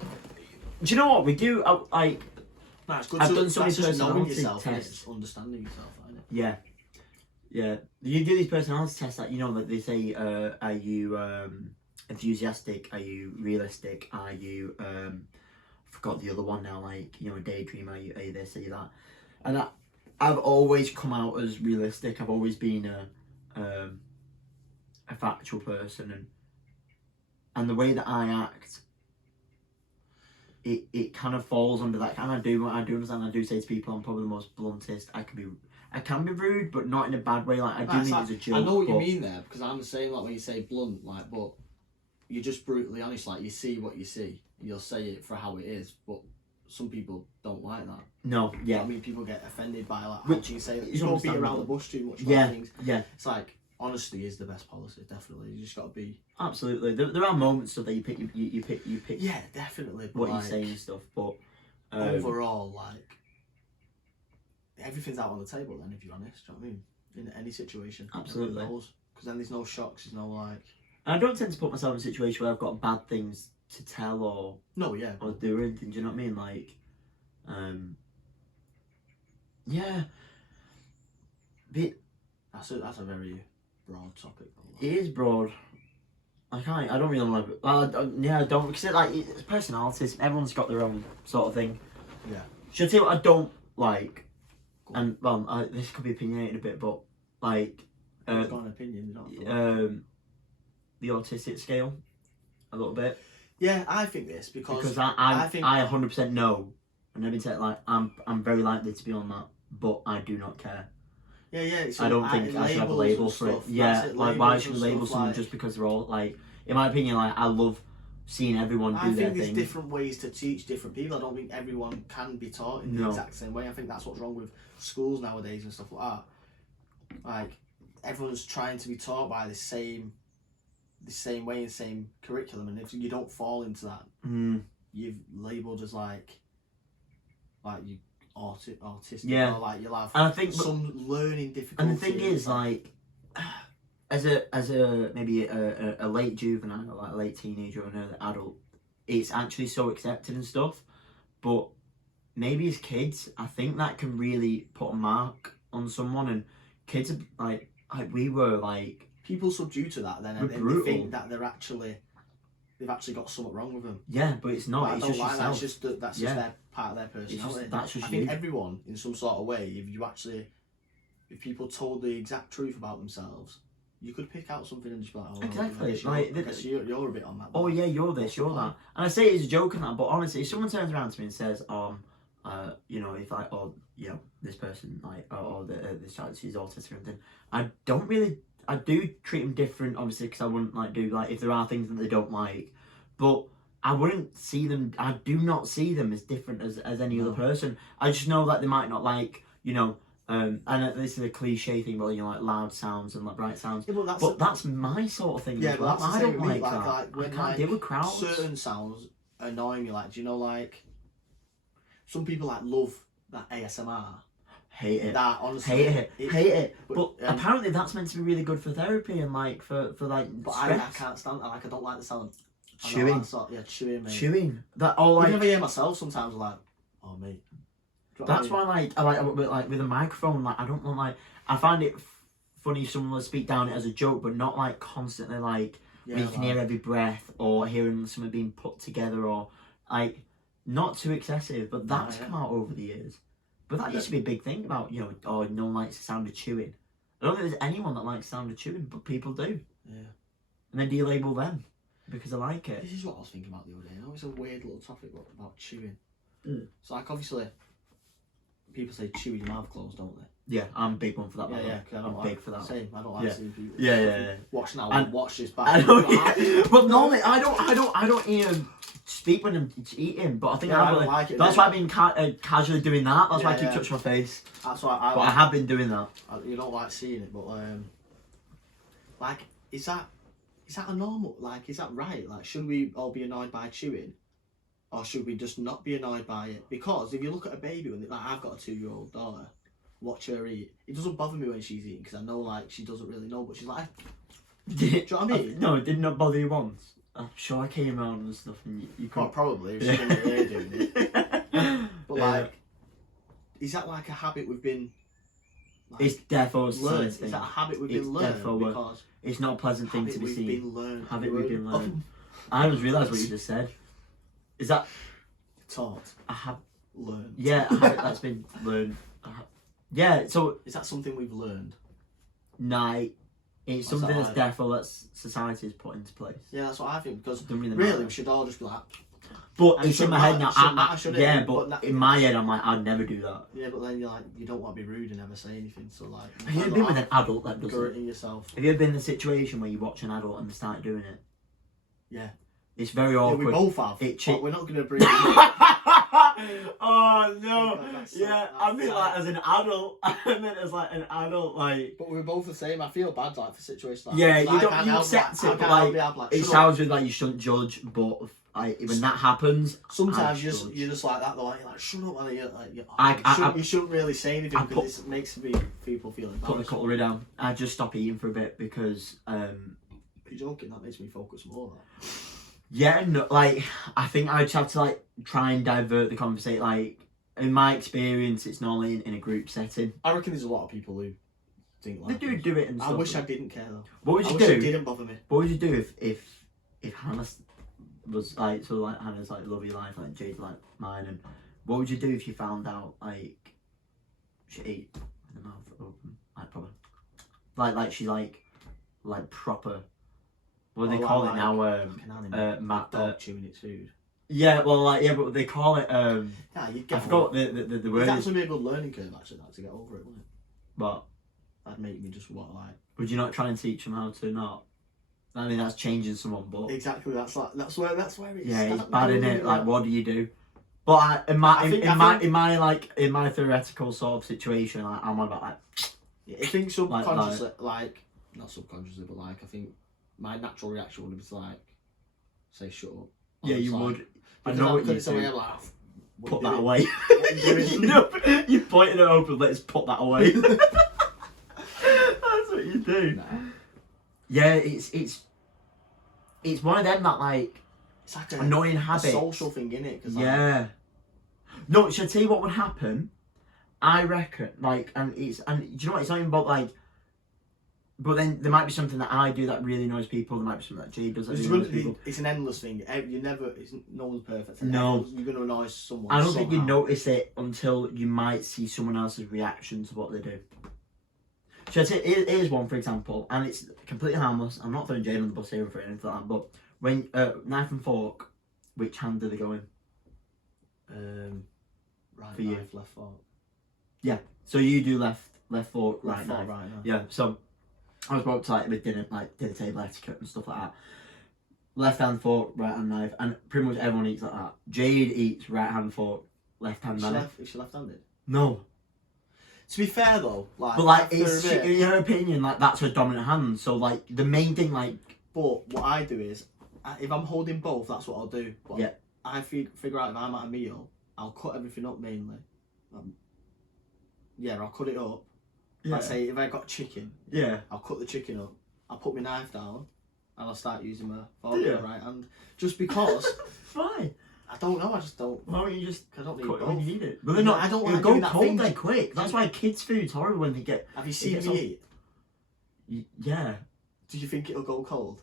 Do you know what we do? Like, it's good. I've done so many personality yourself, tests. understanding yourself, isn't it? Yeah. Yeah, you do these personality tests that, you know, like they say, are you enthusiastic? Are you realistic? Are you I forgot the other one now, like, you know, a daydream? Are you this? Are you that? And I've always come out as realistic. I've always been a factual person, and the way that I act, it kind of falls under that. And I do understand. I do say to people, I'm probably the most bluntest. I can be rude, but not in a bad way. Like, I do mean like, as a joke. I know what you mean there, because I'm the same. Like when you say blunt, like, but you're just brutally honest. Like, you see what you see. You'll say it for how it is, but some people don't like that. No, yeah. You know what I mean, people get offended by like how Which do you say that? is You don't beat around understandable. the bush too much. Yeah, About things. yeah. It's like honesty is the best policy. Definitely, you just got to be. Absolutely. There are moments that you pick. Yeah, definitely. What like, you say and stuff, but overall, like everything's out on the table. Then, if you're honest, do you know what I mean? In any situation, absolutely. Because then there's no shocks. There's no like. And I don't tend to put myself in a situation where I've got bad things to tell or do or anything. Do you know what I mean? Like, yeah. But that's a very broad topic. it is broad. I don't really like it. I don't, because it's personalities. Everyone's got their own sort of thing. Yeah. Should I tell you what I don't like? And this could be opinionated a bit, but like, I've got an opinion. You know, the autistic scale, a little bit. Yeah, I think this because I 100% know, and I've been saying like I'm very likely to be on that, but I do not care. Yeah. So I don't think I should have a label for it. Yeah, like why should we label someone just because they're all like? In my opinion, like I love seeing everyone do their thing. I think there's different ways to teach different people. I don't think everyone can be taught in the exact same way. I think that's what's wrong with schools nowadays and stuff like that. Like everyone's trying to be taught by the same way and same curriculum, and if you don't fall into that, you've labelled as like you autistic, yeah, or like you'll have and I think, some learning difficulties. And the thing is, like, as a maybe a late juvenile, like a late teenager or an early adult, it's actually so accepted and stuff. But maybe as kids, I think that can really put a mark on someone. And kids are like we were like people subdue to that, then and they think that they've actually got something wrong with them. Yeah, but it's not. It's just yourself. That's just their part of their personality. That's just I think everyone, in some sort of way, if people told the exact truth about themselves, you could pick out something and just be like, oh, exactly. I guess you're a bit on that. Oh yeah, you're this, you're that. And I say it as a joke and that, but honestly, if someone turns around to me and says, you know, if you know, this person this child, she's autistic or anything, I do treat them different, obviously, because I wouldn't do if there are things that they don't like, but I wouldn't see them. I do not see them as different as any other person. I just know that they might not like, you know. And this is a cliche thing, but you know, like loud sounds and like bright sounds. Yeah, but that's my sort of thing. Yeah, but I don't like that. Like when I can't deal with crowds. Certain sounds annoy me. Like, do you know, like some people love that ASMR. Hate it. That honestly, hate it. But apparently that's meant to be really good for therapy and for But stress. I can't stand. I don't like the sound. Chewing. Chewing. Mate. Chewing. That all I never hear myself. Sometimes I'm like, oh mate. That's why I like with a microphone. Like I don't want I find it funny if someone will speak down it as a joke, but not constantly where you can hear every breath or hearing something being put together or not too excessive. But that's come out over the years. But that used to be a big thing about, you know, no one likes the sound of chewing. I don't think there's anyone that likes the sound of chewing, but people do. Yeah. And then do you label them because I like it? This is what I was thinking about the other day. I know it's a weird little topic about chewing. So obviously, people say chew with your mouth closed, don't they? Yeah, I'm a big one for that. Yeah, I'm big for that. Same. I don't like seeing people. Yeah. Watch this back. I don't. But normally, I don't even speak when I'm eating. But I think I don't like it. That's why I've been casually doing that. That's why I keep touching my face. That's why I have been doing that. You don't like seeing it, but is that a normal? Is that right? Should we all be annoyed by chewing? Or should we just not be annoyed by it? Because if you look at a baby, I've got a 2-year-old daughter, watch her eat. It doesn't bother me when she's eating because I know she doesn't really know, but she's like, do you know what I mean? No, it did not bother you once. I'm sure I came around and stuff, and you could probably if she didn't hear doing it. But is that a habit we've been Like, It's therefore a learned. thing. Is that a habit we've It's been learned? therefore Because it's not a pleasant thing to be we've seen. been learned. Habit we've been Word. learned. I just realised what you just said. Is that Taught. a habit? Learned. Yeah, a habit that's been learned. Yeah, so Is that something we've learned? nah, it's What's something that that's like? therefore that society's put into place. Yeah, that's what I think. Because Doesn't really really, matter. we should all just be like, But And it's in shouldn't my head matter- now. shouldn't matter, should it? Yeah, But but that- in my head, I'm like, I'd never do that. yeah, but then you're like, you don't want to be rude and never say anything. So like, Have you ever been with an adult that does it? guaranteeing yourself. Have you ever been in a situation where you watch an adult and they start doing it? Yeah. It's very Yeah, awkward. we both have. It But we're not going to bring. Oh no! Because that's so- Yeah, I mean like as an adult, I meant as like an adult, like But we're both the same. I feel bad like for situations like yeah, that. you I don't can't you help accept that. it, I but can't like help like it shut up. sounds with like you shouldn't judge, but when that happens, Sometimes I you're just like that though. You're like shut up, and you're like you shouldn't really say anything I because it makes people feel put the embarrassed. cutlery down. I just stop eating for a bit because You're joking. That makes me focus more. That. yeah, no, like I think I just have to like try and divert the conversation. Like in my experience, it's normally in a group setting. I reckon there's a lot of people who think They like do us. do it and I stuff. wish I didn't care though. What would I you wish it do? didn't bother me. What would you do if Hannah was like so like Hannah's like love your life like Jade's like mine, and what would you do if you found out like she ate with the mouth open like proper like she like proper what do they call it now Dog chewing its food. yeah well like yeah but they call it Yeah, you'd get I forgot the It's word is, actually be a good learning curve actually that to get over it, wouldn't it? but That'd make me just what like would you not try and teach them how to not? I mean that's changing someone, but exactly that's where it's yeah, it's starting, bad, isn't innit? Like, what do you do? But in my theoretical sort of situation, like, I'm about like. I think subconsciously, like not subconsciously, but like I think my natural reaction would be to like say shut up. Yeah, you Like, would. I because know I'm what you it's the way do. I'm like, what Put you that doing? away. What you doing? No, you pointed it open. Let's put that away. That's what you do. Nah. Yeah, it's one of them that like It's like annoying a habits. social thing, innit? Cause Yeah. No, should I tell you what would happen? I reckon, like, and do you know what? It's not even about like. But then there might be something that I do that really annoys people. There might be something that Jade does that really annoys people. It's an endless thing. No one's perfect. No. You're going to annoy someone. I don't think you somehow. notice it until you might see someone else's reaction to what they do. So here's one, for example, and it's completely harmless. I'm not throwing Jade on the bus here for anything like that, but when knife and fork, which hand do they go in? Right For you. knife, left fork. So you do left fork, right Left fork, knife. right knife. Yeah, so I was brought to like with dinner table etiquette and stuff like that. Left hand fork, right hand knife, and pretty much everyone eats like that. Jade eats right hand fork, left hand knife. Is she left-handed? No, To be fair though, like, but like after it's a bit- in her opinion, like that's her dominant hand. So like the main thing, like But what I do is, if I'm holding both, that's what I'll do. But Yeah. I figure out if I'm at a meal, I'll cut everything up mainly. I'll cut it up. Like say if I got chicken, yeah. I'll cut the chicken up. I'll put my knife down, and I'll start using my fork Yeah. in my right hand. Just because Fine. I don't know, I just don't. Why don't you just I don't need cut it when both. you need it? But they're not. I don't It'll like go doing that cold thing. then quick. That's why kids' food's horrible when they get. Have you seen gets me eat? Yeah. Did you think it'll go cold?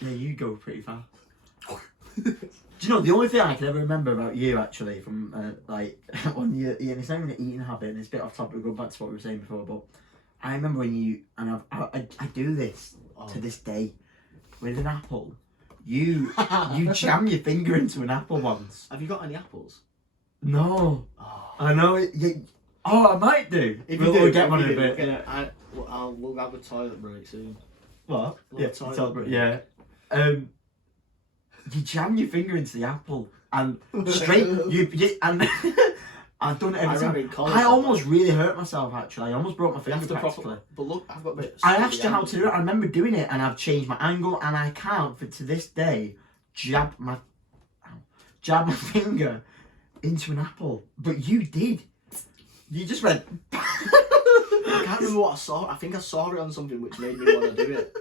Yeah, you go pretty fast. Do you know the only thing I can ever remember about you actually from like when you it's not even an eating habit and it's a bit off topic. We'll go back to what we were saying before, but I remember when you and I do this to this day with an apple. You jam your finger into an apple once. Have you got any apples? No, Oh. I know it. I might do. If we'll, you do, we'll get if one you in a do, bit. we'll Yeah. get- we'll have a toilet break soon. What? We'll Yeah, have a toilet toilet break, break. yeah. You jam your finger into the apple and straight you and I've done it every remember in time. college, I almost really hurt myself actually. I almost broke my You have finger to practically. proper, but look, I've got a bit. I asked you how to do it. I remember doing it and I've changed my angle and I can't to this day jab my finger into an apple. But you did. You just went. I can't remember what I saw. I think I saw it on something which made me want to do it.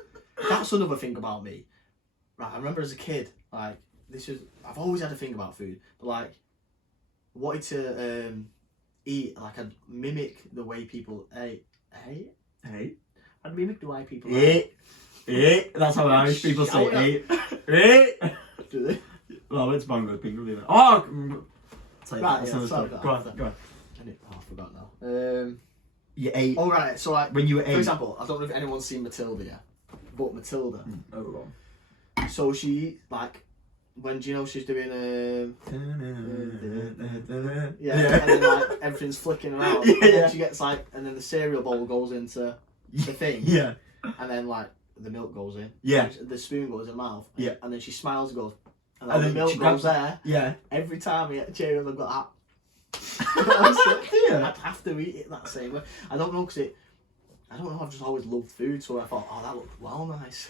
That's another thing about me. Right, I remember as a kid, like I've always had a thing about food, but like wanted to eat, like I'd mimic the way people ate. Hey, Eight. I'd mimic the white people. Eight. Eight. That's how Irish people say Shout out. eight. Eight. Do they? Well, it's Bongo Bingo. Oh! Like Right, that, yeah, some sorry stuff. about Go on, that. go on. I forgot now. You ate. Oh right, so like When you were for 8. example, I don't know if anyone's seen Matilda yet, but Matilda. Oh, go on. So she like when do you know she's doing yeah, and then like everything's flicking around, Yeah, and then yeah. she gets like, and then the cereal bowl goes into the thing, Yeah. and then like the milk goes in, Yeah. the spoon goes in her mouth, Yeah. and then she smiles and goes, and And then the then milk she goes grabs- there. Yeah. Every time I get Cheerios, I've got that. Yeah. I'd have to eat it that same way. I don't know because I don't know. I've just always loved food, so I thought, oh, that looks well nice.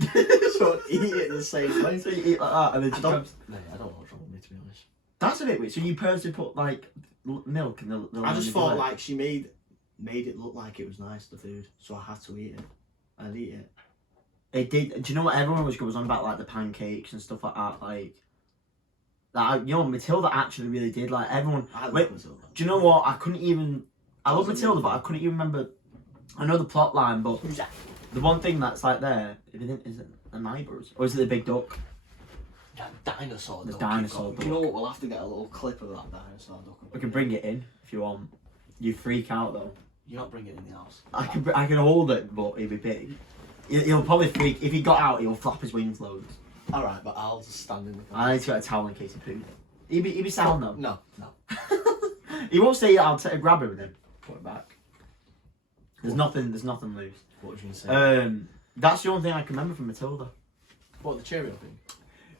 So I'd eat it the same way. So you eat like that and then I she don't. grabs. No, I don't know what's wrong with me, to be honest. That's a bit weird. So you purposely put like milk in the I just lemon thought bread? like she made it look like it was nice, the food, so I had to eat it. I'd eat it. It did. Do you know what everyone was goes on about, like the pancakes and stuff like that? Like you know, Matilda actually really did. Like everyone. I love Wait, Matilda. do you know what? I couldn't even. I love Wasn't Matilda, really but I couldn't even remember. I know the plot line, but Who's that? the one thing that's like there, is it an eyebrows or is it the big duck? That dinosaur. The duck dinosaur you've got. Do you know what? We'll have to get a little clip of that dinosaur duck. We can bring it in if you want. You freak out though. You're not bringing it in the house. I can hold it, but it'll be big. He'll probably freak. If he got out, he'll flap his wings loads. All right, but I'll just stand in the corner. I need to get a towel in case he pooed. He'd be sound though. No. He won't say I'll grab him and then put it back. There's nothing loose. What was you gonna say? That's the only thing I can remember from Matilda. What, the Cheerio thing?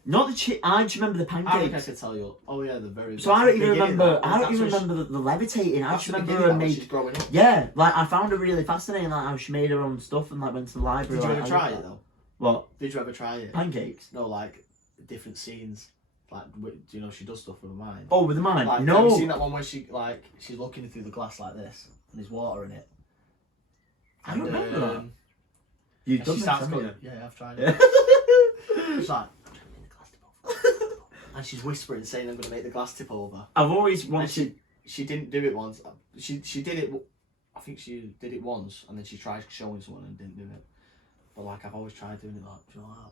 Not the I just remember the I think I pancakes. could tell you. Oh yeah, the very. So I don't even beginning, remember. that- I don't that's even when she- remember the levitating. I That's just the remember beginning, her that when make. she's growing up. Yeah, like I found it really fascinating, like how she made her own stuff and like went to the library. Did you like, ever I try love it that. though? What? Did you ever try it? Pancakes? No, like different scenes. Like, do you know she does stuff with her mind? Oh, with the mind? Like, No. Have you seen that one where she's looking through the glass like this and there's water in it? I don't And, remember that. and You she done starts that, going, haven't yeah, I've tried you? it. She's like, I'm trying to make the glass tip over. And she's whispering, saying, I'm going to make the glass tip over. I've always And wanted. she didn't do it once. She did it. I think she did it once, and then she tried showing someone and didn't do it. But like I've always tried doing it. Like, do you know that?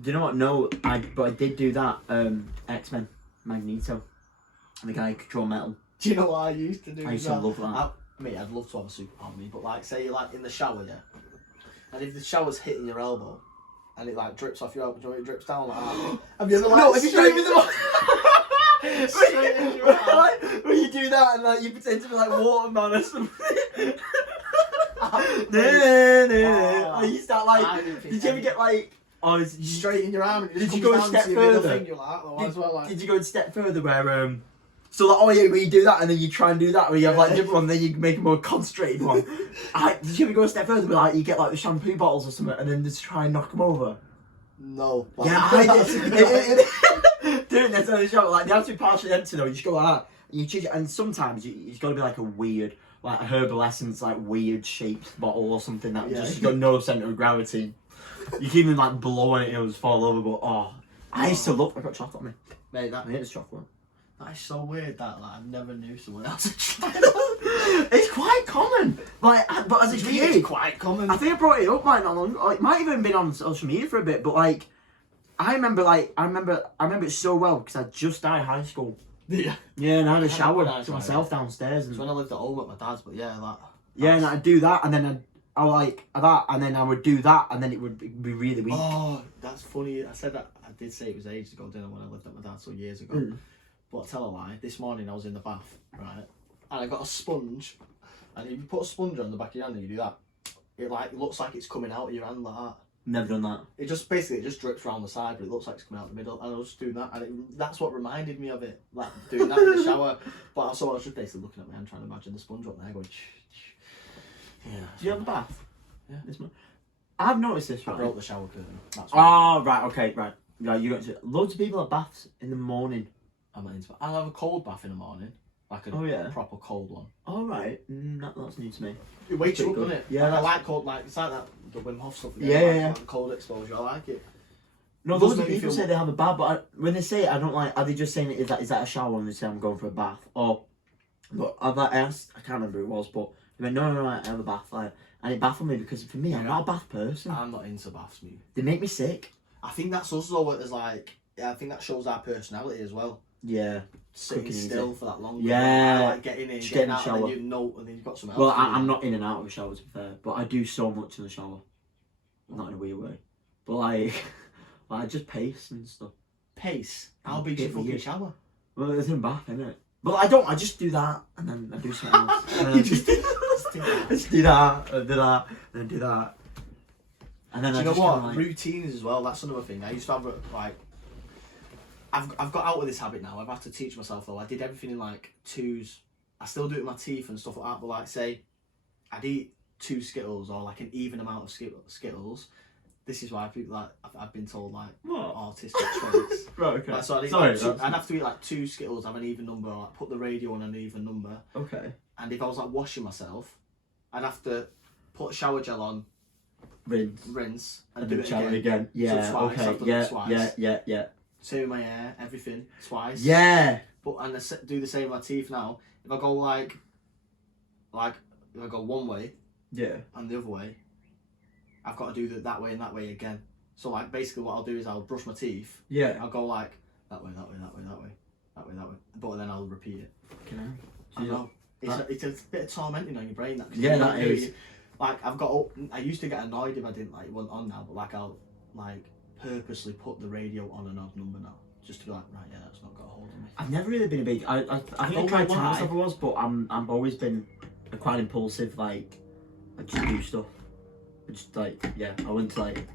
Do you know what? No, but I did do that. X-Men, Magneto, the guy who could draw metal. Do you know what I used to do? I used to love that. I'd love to have a superpower on me, but like, say you're like in the shower, yeah, and if the shower's hitting your elbow, and it like drips off your elbow, do you know, it drips down like that. Have you ever like? No, have you straight tried in the straight into your eye? Like, when you do that and like you pretend to be like Waterman or something. Or you start I like. didn't think Did you ever get like? Oh, straight in your arm? And it Did just you comes go a down step to your middle further? finger, like, otherwise, well, like, Did you go a step further where so like, oh yeah, where you do that and then you try and do that, where you have like a different one, then you make a more concentrated one. Did you ever go a step further where like you get like the shampoo bottles or something and then just try and knock them over? no. Yeah, I did. Doing this on the show, like they have to be partially empty though. You just go like that, and you choose it, and sometimes it's got to be like a weird, like a herbal essence, like weird shaped bottle or something that Yeah. just got no center of gravity. You can even like blow on it, it'll just fall over. But I used to love. I got chocolate on me. Mate, I hate this chocolate. that is so weird. That like I never knew someone else had tried. It's quite common. Like, but as a It's kid, quite common. I think I brought it up like not long. Like, it might even been on social media for a bit, but like, I remember it so well because I just started high school. Yeah. Yeah, and I had a I shower remember that to time. myself downstairs, It's and when I lived at home at my dad's, but yeah, that. yeah, and I'd do that, and then I like that, and then I would do that, and then it would be really weak. Oh, that's funny. I said that. I did say it was ages ago, didn't I, when I lived at my dad's, so years ago. Mm. But I tell a lie. This morning I was in the bath, right, and I got a sponge, and if you put a sponge on the back of your hand and you do that, it like looks like it's coming out of your hand like that. Never done that. It just basically drips around the side, but it looks like it's coming out the middle. And I was just doing that, and that's what reminded me of it, like doing that in the shower. But also I was just basically looking at my hand, trying to imagine the sponge up there going. Yeah. Do you have a bath? Yeah. This month? I've noticed this. I Right? broke the shower curtain. That's why Oh right, okay, right. Yeah, you got to. Loads of people have baths in the morning. I'm not into. I'll have a cold bath in the morning, like a Oh, yeah. proper cold one. All right, that's new to me. It wakes you up, Pretty doesn't it? good. Yeah, Like, I that's- like cold, like it's like that the Wim Hof stuff. Yeah, like, yeah. like cold exposure. I like it. No, It loads does of make me people feel- say they have a bath, but when they say it, I don't like. Are they just saying is that a shower when they say I'm going for a bath? Or, but I've asked. I can't remember who it was, but He went, no, I have a bath. Like, and it baffled me because for me, I'm not a bath person. I'm not into baths, me. They make me sick. I think that's also as like, I think that shows our personality as well. Yeah. Sitting still for that long. Yeah. I like getting in, Just getting get in the out, shower. and then you've got something Well, else. I'm not in and out of the shower, to be fair, but I do so much in the shower. Not in a weird way. But like I just pace and stuff. Pace? How big's your fucking shower? Well, it's in bath, isn't it? But I just do that, and then I do something else. You just do Just do that, and do that, and then do that. And then do I you know just what? like... Routines as well, that's another thing. I used to have, like... I've got out of this habit now. I've had to teach myself, though. I did everything in, like, twos. I still do it with my teeth and stuff like that, but, like, say, I'd eat 2 Skittles or, like, an even amount of Skittles. This is why people, like, I've been told, like, What? autistic traits. Right, okay. Like, so I'd have to eat, like, 2 Skittles, have an even number, or, like, put the radio on an even number. Okay. And if I was, like, washing myself, I'd have to put shower gel on, rinse, and do it again. Yeah, so twice, okay, I've done it twice. yeah. Same with my hair, everything, twice. Yeah. But and I do the same with my teeth now. If I go like if I go one way, Yeah. and the other way, I've got to do that way and that way again. So like basically what I'll do is I'll brush my teeth. Yeah. I'll go like that way, but then I'll repeat it. I know. It's a bit of tormenting on your brain that. Yeah, that is. Like I used to get annoyed if I didn't like want on now, but like I'll like purposely put the radio on an odd number now, just to be like, right, yeah, that's not got a hold of me. I've never really been a big. I think I tried telling myself I was, but I've always been quite impulsive. Like I just do stuff. I just like I went to like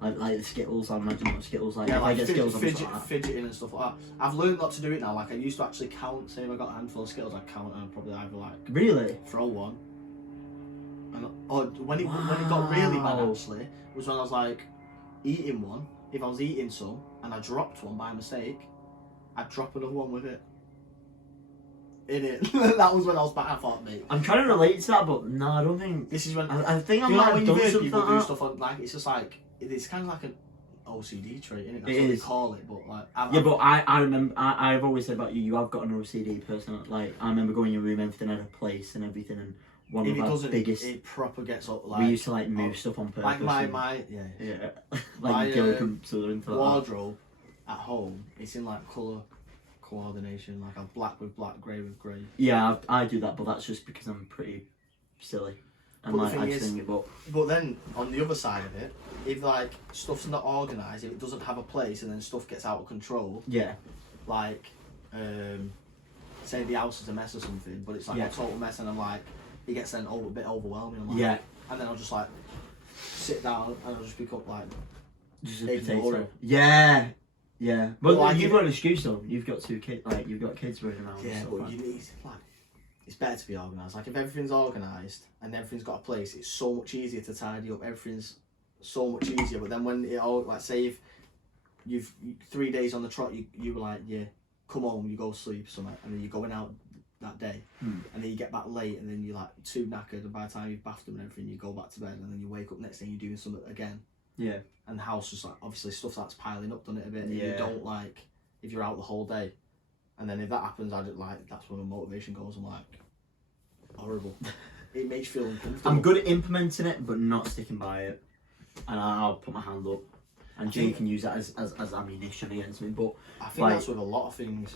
the Skittles. I imagine what Skittles like. Yeah, if like I get Skittles, I'm just like that. fidgeting and stuff like that. I've learned not to do it now. Like I used to actually count. Say if I got a handful of Skittles, I'd count and I'd probably either like Really throw one. And or when it got really bad actually was when I was like eating one. If I was eating some and I dropped one by mistake, I'd drop another one with it. In it. That was when I was back. I thought, mate. I'm trying to relate to that, but no, I don't think. This is when I think I you know, might like, have when done you've heard something people like do that. stuff on like it's just like it's kind of like an OCD trait, isn't it? That's It what is. they call it. But like But I remember I've always said about you have got an OCD person. Like I remember going in your room, everything had a place and everything, and one if of it our doesn't, biggest. it proper gets up. Like We used to like move stuff on purpose. like my Yeah. My, Like you go into into that. wardrobe at home. It's in like colour coordination. Like I'm black with black, grey with grey. Yeah, I do that, but that's just because I'm pretty silly. And But the like thing I just is- think, but But then on the other side of it, if like stuff's not organised, if it doesn't have a place, and then stuff gets out of control, yeah, like say the house is a mess or something, but it's like a total mess, and I'm like, it gets then a bit overwhelming. I'm like, yeah, and then I'll just like sit down and I'll just pick up like just a ignore potato. it. Yeah. Yeah, but Well, like, you've got an excuse though. You've got 2 kids, like you've got kids running around. Yeah, and stuff but like. you need like it's better to be organised. Like if everything's organised and everything's got a place, it's so much easier to tidy up. Everything's so much easier. But then when it all like say if you've 3 days on the trot, you were like, yeah, come home, you go sleep something, and then you're going out that day, and then you get back late, and then you're like too knackered, and by the time you've bathed them and everything, you go back to bed, and then you wake up next day, you're doing something again. Yeah. And the house just like obviously stuff that's piling up, done it a bit. And Yeah. you don't like if you're out the whole day, and then if that happens, I just like that's when my motivation goes. I'm like horrible. It makes you feel uncomfortable. I'm good at implementing it, but not sticking by it. And I'll put my hand up, and Jay can use that as ammunition against me. But I think like, that's with a lot of things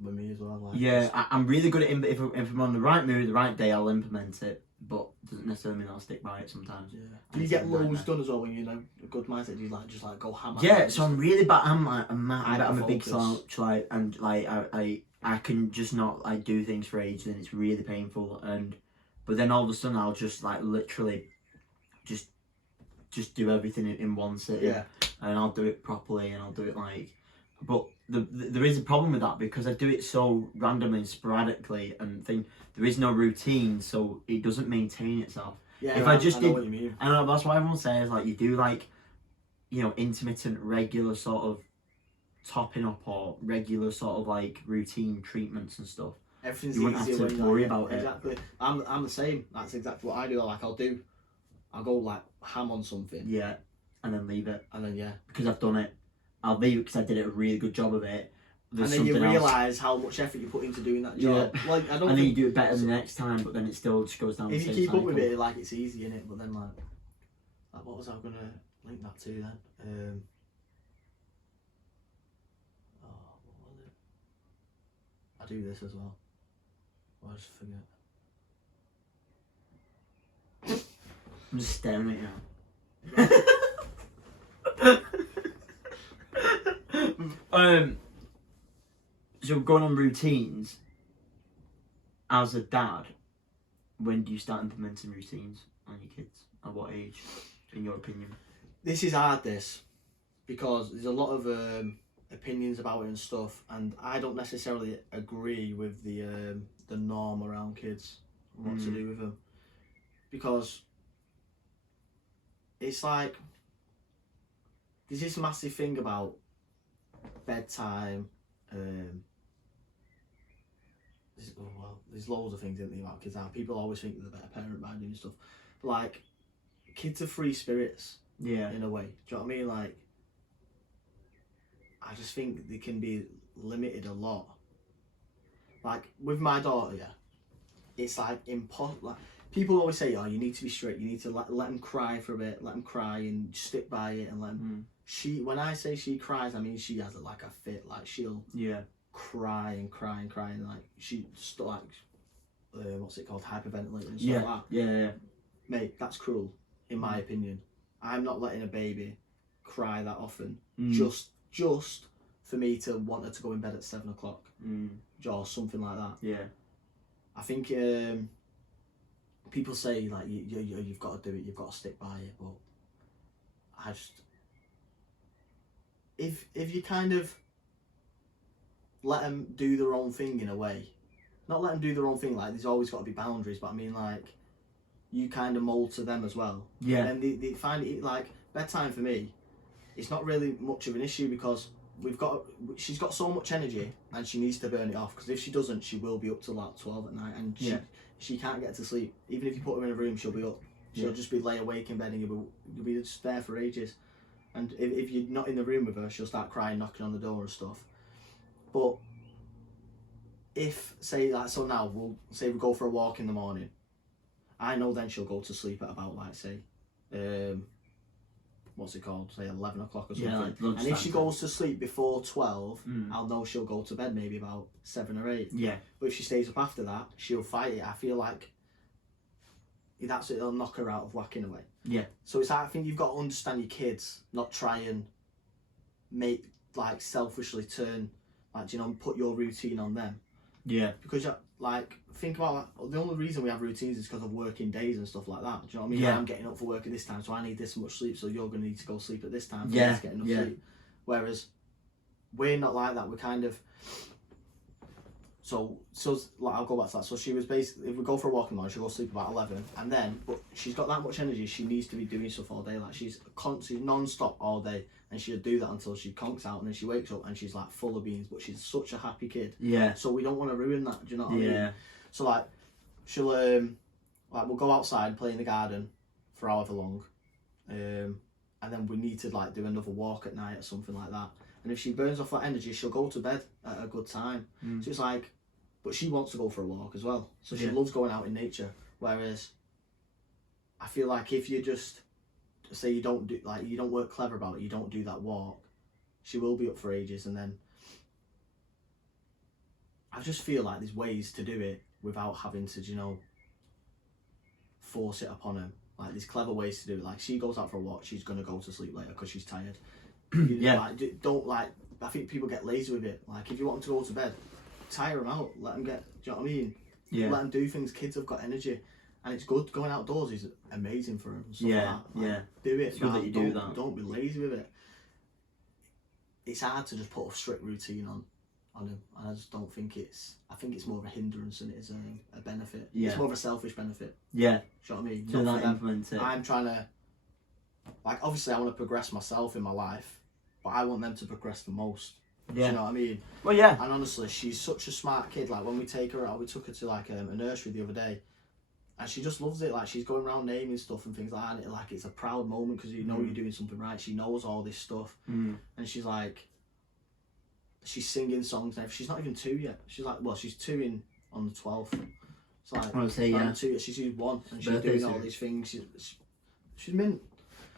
with me as well. Like, yeah, I'm really good at if I'm on the right mood, the right day, I'll implement it. But doesn't necessarily mean I'll stick by it sometimes. Yeah. And Do you it's get a loads nightmare. done as well when you're in a good mindset? Do you like just like go hammer? Yeah, so I'm really bad. I'm a big focus. slouch, like, and like I can just not like do things for ages, and it's really painful. But then all of a sudden I'll just like literally just do everything in one sitting. Yeah. And I'll do it properly, and I'll do it like. But there is a problem with that because I do it so randomly and sporadically, and there is no routine, so it doesn't maintain itself. Yeah. If I just know did- what you mean. I know that's what everyone says. Like you do like, intermittent, regular sort of topping up or regular sort of like routine treatments and stuff. Everything's You wouldn't have easier to when worry like, about it. exactly. I'm the same. That's exactly what I do. Like I'll go like ham on something, Yeah, and then leave it and then yeah. because I've done it. I'll leave it because I did a really good job of it, there's and then you something else. realise how much effort you put into doing that job. Like, I don't And then you think do it better the next time, but then it still just goes down. if the you same keep up with cycle. it, like it's easy, innit? But then like what was I gonna link that to then? Oh, what was it? I do this as well. I just forget. I'm just staring at you. So going on routines, as a dad, when do you start implementing routines on your kids? At what age, in your opinion? This is hard, this, because there's a lot of opinions about it and stuff, and I don't necessarily agree with the norm around kids and what to do with them, because it's like there's this massive thing about bedtime. There's loads of things, isn't there, about kids now. People always think they're the better parent by doing stuff. But like, kids are free spirits. Yeah. In a way. Do you know what I mean? Like, I just think they can be limited a lot. Like, with my daughter, yeah, it's like impossible. Like, people always say, oh, you need to be strict. You need to let them cry for a bit. Let them cry and stick by it and let them... When I say she cries, I mean she has like a fit. Like, she'll... Yeah. Cry and cry and cry and like she like what's it called, hyperventilating and stuff like that. Yeah. Mate, that's cruel in my opinion. I'm not letting a baby cry that often just for me to want her to go in bed at 7 o'clock or something like that. Yeah. I think people say like you've got to do it, you've got to stick by it, but I just if you kind of let them do their own thing in a way. Not let them do their own thing, like there's always got to be boundaries, but I mean like you kind of mould to them as well. Yeah. And they find it like bedtime for me, it's not really much of an issue because she's got so much energy and she needs to burn it off, because if she doesn't she will be up till like 12 at night and she can't get to sleep. Even if you put her in a room she'll be up. She'll just be lay awake in bed and you'll be just there for ages. And if you're not in the room with her she'll start crying, knocking on the door and stuff. But if, say, like, so now, we'll say we go for a walk in the morning, I know then she'll go to sleep at about, like, say, what's it called, say 11 o'clock or something. Yeah, like and if she goes to sleep before 12, I'll know she'll go to bed maybe about 7 or 8. Yeah. But if she stays up after that, she'll fight it. I feel like it'll knock her out of whack in a way. Yeah. So it's like, I think you've got to understand your kids, not try and make, like, selfishly turn... Like, you know, put your routine on them. Yeah. Because, like, think about that. The only reason we have routines is because of working days and stuff like that. Do you know what I mean? Yeah. I'm getting up for work at this time, so I need this much sleep, so you're going to need to go sleep at this time. Yeah. To get enough sleep. Whereas, we're not like that. We're kind of... So like, I'll go back to that. So she was basically, if we go for a walk in the morning, she'll go sleep about 11, and then, but she's got that much energy, she needs to be doing stuff all day. Like, she's constantly non-stop all day, and she'll do that until she conks out, and then she wakes up and she's like full of beans, but she's such a happy kid. Yeah. So we don't want to ruin that, do you know what I mean? Yeah. So like, she'll, like, we'll go outside, play in the garden for however long, and then we need to, like, do another walk at night or something like that. And if she burns off that energy, she'll go to bed at a good time. So it's like, but she wants to go for a walk as well. So she loves going out in nature. Whereas I feel like if you just say you don't work clever about it, you don't do that walk, she will be up for ages. And then I just feel like there's ways to do it without having to, you know, force it upon her. Like, there's clever ways to do it. Like, she goes out for a walk, she's going to go to sleep later because she's tired. Like, don't, like, I think people get lazy with it. Like, if you want them to go to bed, tire them out, let them get, do you know what I mean? Yeah. Let them do things. Kids have got energy, and it's good. Going outdoors is amazing for them. And stuff like that. Like, do it. It's good that you do that. Don't be lazy with it. It's hard to just put a strict routine on them, and I just don't think it's. I think it's more of a hindrance than it is a benefit. Yeah. It's more of a selfish benefit. Yeah. Do you know what I mean? So that implement it. I'm trying to, like, obviously I want to progress myself in my life, but I want them to progress the most. Do you know what I mean? Well, yeah. And honestly, she's such a smart kid. Like, when we take her out, we took her to like a nursery the other day, and she just loves it. Like, she's going around naming stuff and things like that. And it's a proud moment because you know you're doing something right. She knows all this stuff, and she's like, she's singing songs now. She's not even 2 yet. She's like, well, she's 2 on the 12th. It's like, I would say, yeah. 2 yet. She's 1 and she's Birthday doing all soon. these things. She's mint.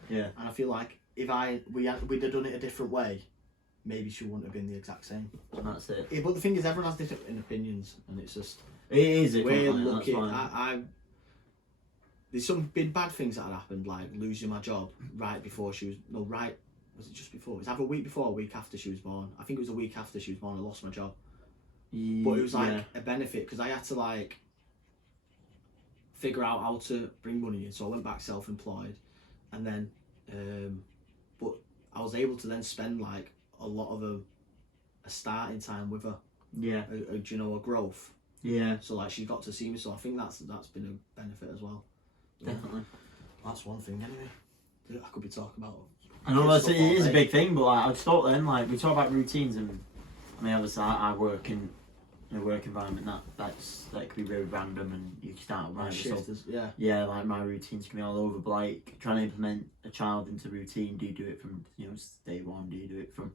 Yeah. And I feel like if we'd have done it a different way, maybe she wouldn't have been the exact same. That's it. Yeah, but the thing is, everyone has different opinions, and it's just It is a we're compliment, lucky. that's fine. There's some big bad things that had happened, like losing my job right before she was was it just before? It was either a week before or a week after she was born. I think it was a week after she was born. I lost my job, but it was like a benefit because I had to like figure out how to bring money in. So I went back self-employed, and then but I was able to then spend like a lot of a starting time with her. Yeah. A growth. Yeah. So like she got to see me. So I think that's been a benefit as well. Definitely. That's one thing anyway. I could be talking about. I know kids it stuff all is a day. big thing, but like, I just thought then, like, we talk about routines, and I mean, obviously, I work in a work environment that could be very random, and you can start right. Yeah, like my routines can be all over, but like trying to implement a child into routine. Do you do it from day one? Do you do it from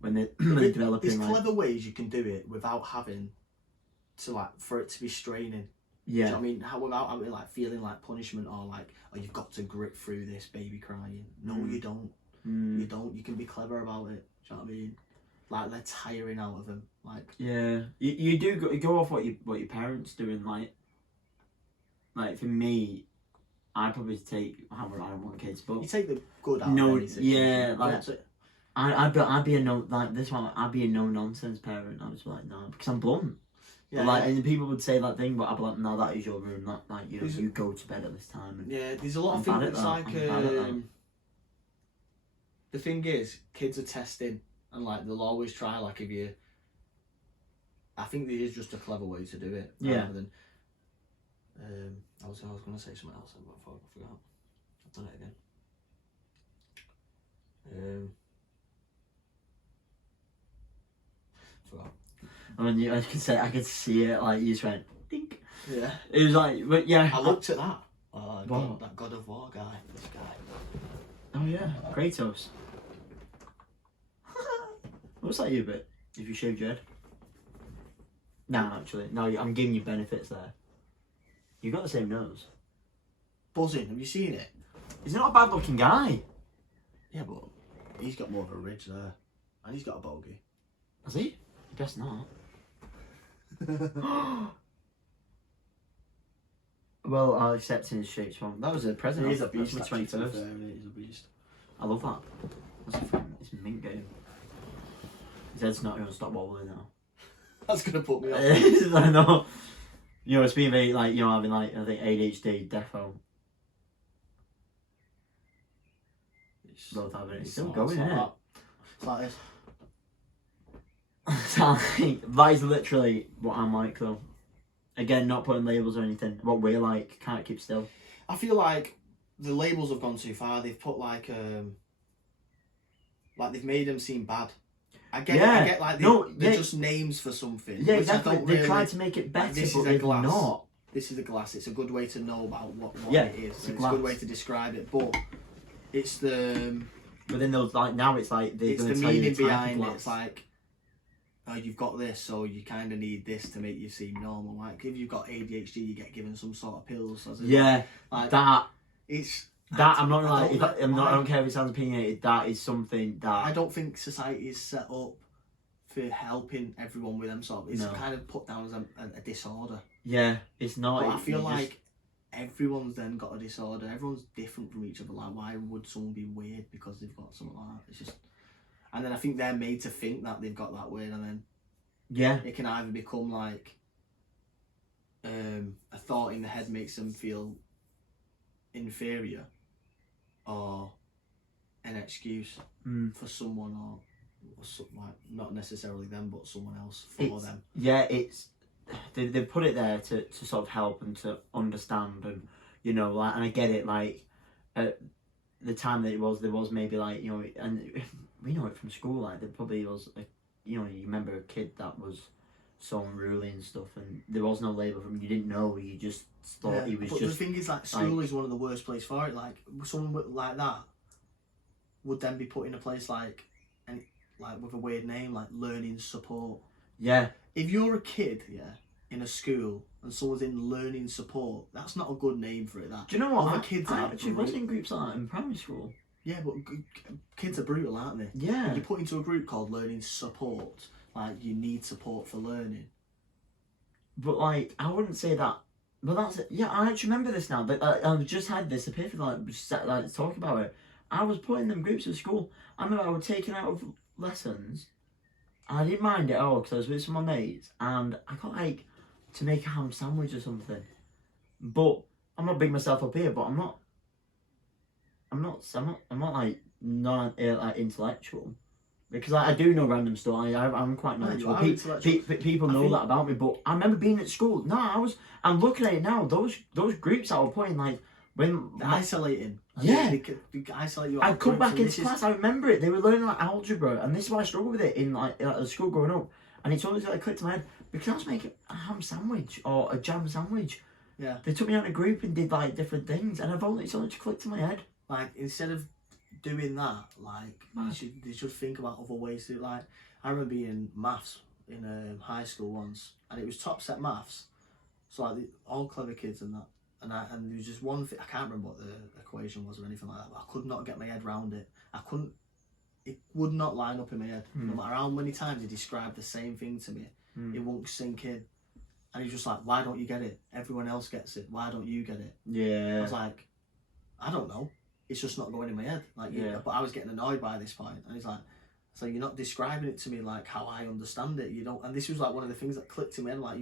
when they're developing? There's clever ways you can do it without having to like for it to be straining. Yeah. Do you know what I mean? Without having like feeling like punishment or like, oh, you've got to grit through this baby crying. No, you don't. You don't. You can be clever about it. Do you know what I mean? Like they're tiring out of them. Like yeah, you do go off what your parents do, and like for me, I probably take I don't want kids, but you take the good out no, of any situation. yeah, like I'd be a no like this one. I'd be a no nonsense parent. I was like no, because I'm blunt. Yeah, but and people would say that thing, but I'd be like, no, that is your room. That like you go to bed at this time. And yeah, there's a lot of things. It's like the thing is, kids are testing, and like they'll always try. Like if you, I think there is just a clever way to do it. Yeah. Rather than, I was going to say something else, but I forgot. I've done it again. Forgot. I mean, I could see it. Like you just went, dink. Yeah. It was like, but yeah. I looked at that. Oh, Wow. God, that God of War guy. This guy. Oh yeah, Kratos. What's that you bit? If you shaved your head? No, actually, no. I'm giving you benefits there. You've got the same nose. Buzzing. Have you seen it? He's not a bad looking guy. Yeah, but he's got more of a ridge there, and he's got a bogey. Has he? I guess not. Well, I'll accept his shapes from. That was a present. He's a beast. That's my 21st. He's a beast. I love that. What's it from? It's mint game. His head's not going to stop wobbling now. That's gonna put me off. I know. It's been very like having like I think ADHD, defo. Both having it. It's still going, isn't it? It's like this. That is literally what I'm like though. Again, not putting labels or anything. What we're like, can't keep still. I feel like the labels have gone too far. They've put like they've made them seem bad. I get like they're just names for something. Yeah, exactly. They tried to make it better, this but is a they've glass. not. This is a glass. It's a good way to know about what Yeah, it is. it's a It's a good way to describe it. But it's the But then those like now it's like they're it's going the to tell you meaning the type behind of it. glass. It's like, oh, you've got this, so you kind of need this to make you seem normal. Like if you've got ADHD, you get given some sort of pills. Yeah, like that. It's That I'm not gonna lie. I I don't care if it sounds opinionated. That is something that I don't think society is set up for helping everyone with them sort of. It's No. kind of put down as a disorder. Yeah, it's not. But I feel like everyone's then got a disorder. Everyone's different from each other. Like, why would someone be weird because they've got something like that? It's just, and then I think they're made to think that they've got that weird, and then it can either become like a thought in the head makes them feel inferior, or an excuse for someone or like not necessarily them but someone else for them. Yeah, it's they put it there to sort of help and to understand, and like, and I get it, like at the time that there was maybe like and we know it from school, like there probably was you remember a kid that was so unruly and stuff, and there was no label for him. You didn't know, you just thought he was but just. The thing is, like, school is one of the worst places for it. Like someone like that would then be put in a place like, and like with a weird name, like learning support. Yeah. If you're a kid, in a school and someone's in learning support, that's not a good name for it. That. Do you know what? Other kids I are actually was in groups like that in primary school. Yeah, but kids are brutal, aren't they? Yeah. And you're put into a group called learning support. Like, you need support for learning. But, like, I wouldn't say that. But that's it. Yeah, I actually remember this now. But I've just had this epiphany, like talk about it. I was put in them groups at school. I remember I was taken out of lessons. I didn't mind it at all because I was with some of my mates. And I got, like, to make a ham sandwich or something. But I'm not bigging myself up here, but I'm not like like intellectual, because I do know random stuff. I'm quite knowledgeable. People know that about me. But I remember being at school. No, I'm looking at it now. Those groups I was putting, like when isolating. Yeah, they isolate you. I'd come back into class. I remember it. They were learning like algebra, and this is why I struggled with it in like the school growing up. And it's always like clicked in my head because I was making a ham sandwich or a jam sandwich. Yeah, they took me out in a group and did like different things, and it's only clicked in my head. Like, instead of doing that, like, they should think about other ways to, like, I remember being in maths in high school once, and it was top set maths, so like all clever kids and that, and there was just one thing, I can't remember what the equation was or anything like that, but I could not get my head around it. It would not line up in my head. No matter how many times he described the same thing to me, it won't sink in. And he's just like, why don't you get it? Everyone else gets it. Why don't you get it? Yeah. I was like, I don't know. It's just not going in my head. Like, but I was getting annoyed by this point, and he's like, "So you're not describing it to me like how I understand it. You don't." And this was like one of the things that clicked in my head. Like,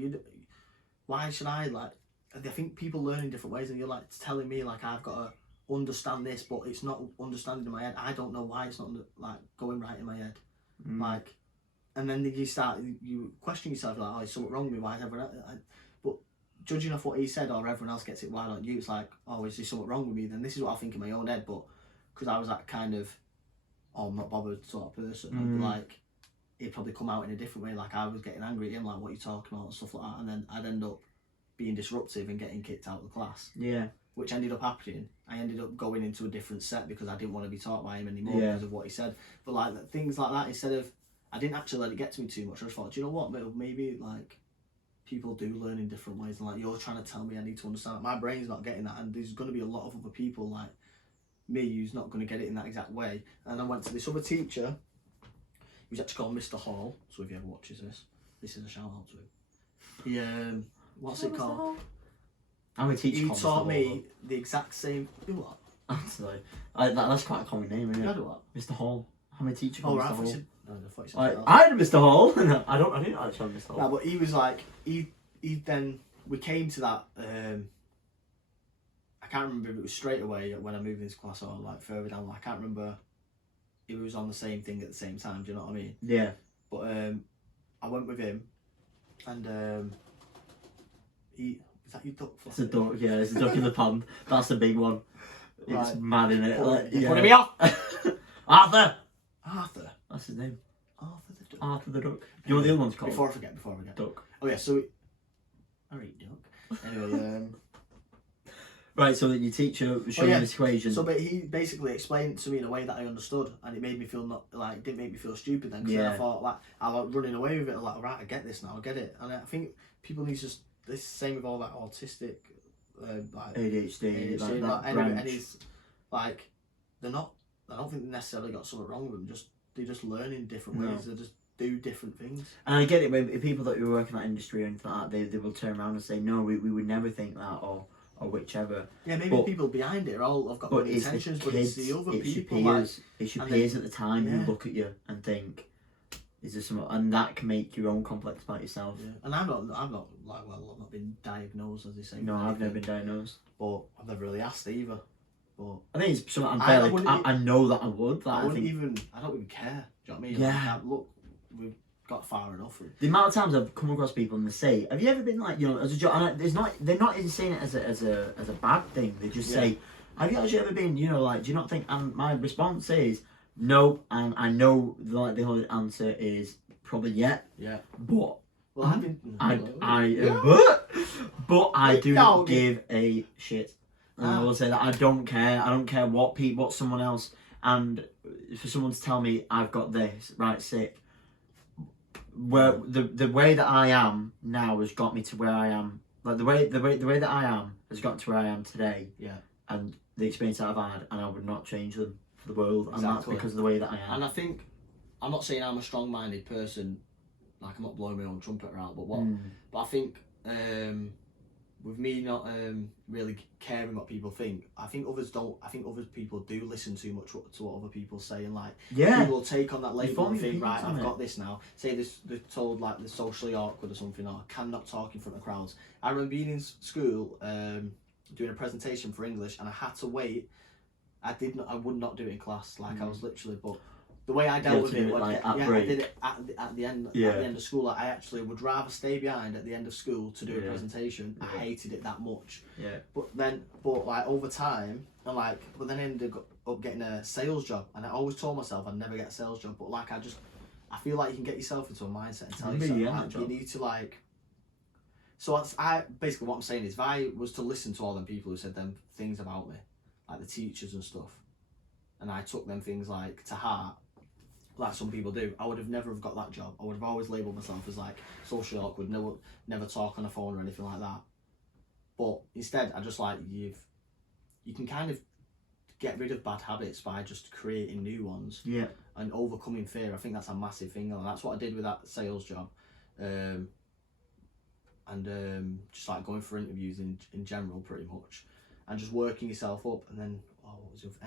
why should I like? I think people learn in different ways, and you're like telling me like I've got to understand this, but it's not understanding in my head. I don't know why it's not like going right in my head. Like, and then you question yourself like, oh, is something wrong with me? Why is everyone else? But judging off what he said, or everyone else gets it, why don't you? It's like, oh, is there something wrong with me? Then this is what I think in my own head. But because I was that kind of, oh, I'm not bothered sort of person, like, it'd probably come out in a different way. Like, I was getting angry at him, like, what are you talking about, and stuff like that. And then I'd end up being disruptive and getting kicked out of the class. Yeah. Which ended up happening. I ended up going into a different set because I didn't want to be taught by him anymore because of what he said. But like things like that, instead of, I didn't actually let it get to me too much. I just thought, do you know what? Maybe like people do learn in different ways, and like you're trying to tell me I need to understand. My brain's not getting that, and there's going to be a lot of other people like me who's not going to get it in that exact way. And I went to this other teacher. He was actually called Mr. Hall. So if he ever watches this is a shout out to him. He what's it called? I'm a teacher. He taught me the exact same. What? Absolutely. That's quite a common name, isn't it? You know what? Mr. Hall. I'm a teacher. Oh, Mr. right. Hall. I had a Mr. Hall. No, I didn't actually have Mr. Hall. No, but he was like, he then, we came to that, I can't remember if it was straight away when I moved into class or like further down. I can't remember if it was on the same thing at the same time, do you know what I mean? Yeah. But I went with him, and is that your duck? It's a duck, yeah, it's a duck in the pond. That's the big one. It's mad, in it? Putting me off! Arthur! That's his name. Arthur the duck. Arthur the duck. You know what the other one's called? Before I forget. Duck. Oh yeah, so I eat duck. Anyway, right, so your teacher showed you this equation. So, but he basically explained it to me in a way that I understood, and it made me feel didn't make me feel stupid then. Because then I thought, like, I was running away with it. I was like, right, I get this now, I get it. And I think people need to this same with all that autistic, like ADHD, like that and he's like, they're not. I don't think they necessarily got something wrong with them. They just learn in different ways. They just do different things. And I get it when people that who work in that industry or anything like that, they will turn around and say, no, we would never think that, or whichever. Yeah, maybe people behind it all have got good intentions, but it's the other people. It's your peers at the time who look at you and think, is there something, and that can make your own complex about yourself. Yeah. And I've not been diagnosed, as they say. No, I've never been diagnosed. But I've never really asked either. But I think it's something I know that I would. That I don't even care. Do you know what I mean? Yeah. Like, look, we've got far enough. The amount of times I've come across people and they say, "Have you ever been like, as a joke?" They're not even saying it as a bad thing. They just say, "Have you actually ever been, like, do you not think?" And my response is no, and I know the whole answer is probably yeah. But I do not give a shit. And I will say that I don't care. I don't care what someone else. and for someone to tell me I've got this, right, sick. Where the way that I am now has got me to where I am. Like the way that I am has got to where I am today. Yeah. And the experience that I've had, and I would not change them for the world. Exactly. And that's because of the way that I am. And I think, I'm not saying I'm a strong-minded person, like I'm not blowing my own trumpet out, but but I think with me not really caring what people think, I think other people do listen too much to what other people say, and like people will take on that label and think, right, I've got this now. Say they're told like they're socially awkward or something, or cannot talk in front of crowds. I remember being in school doing a presentation for English, and I had to wait. I would not do it in class. Like I was literally, but the way I dealt with it, I did it at the end of school. Like, I actually would rather stay behind at the end of school to do a presentation. I hated it that much. Yeah. But like over time, and like, but then I ended up getting a sales job, and I always told myself I'd never get a sales job. But like I feel like you can get yourself into a mindset and tell yourself like, you need to like. So basically what I'm saying is, if I was to listen to all them people who said them things about me, like the teachers and stuff, and I took them things like to heart, like some people do, I would have never have got that job. I would have always labelled myself as like socially awkward, never talk on the phone or anything like that. But instead, I just like you can kind of get rid of bad habits by just creating new ones. Yeah. And overcoming fear. I think that's a massive thing, and that's what I did with that sales job. Just like going for interviews in general, pretty much, and just working yourself up, and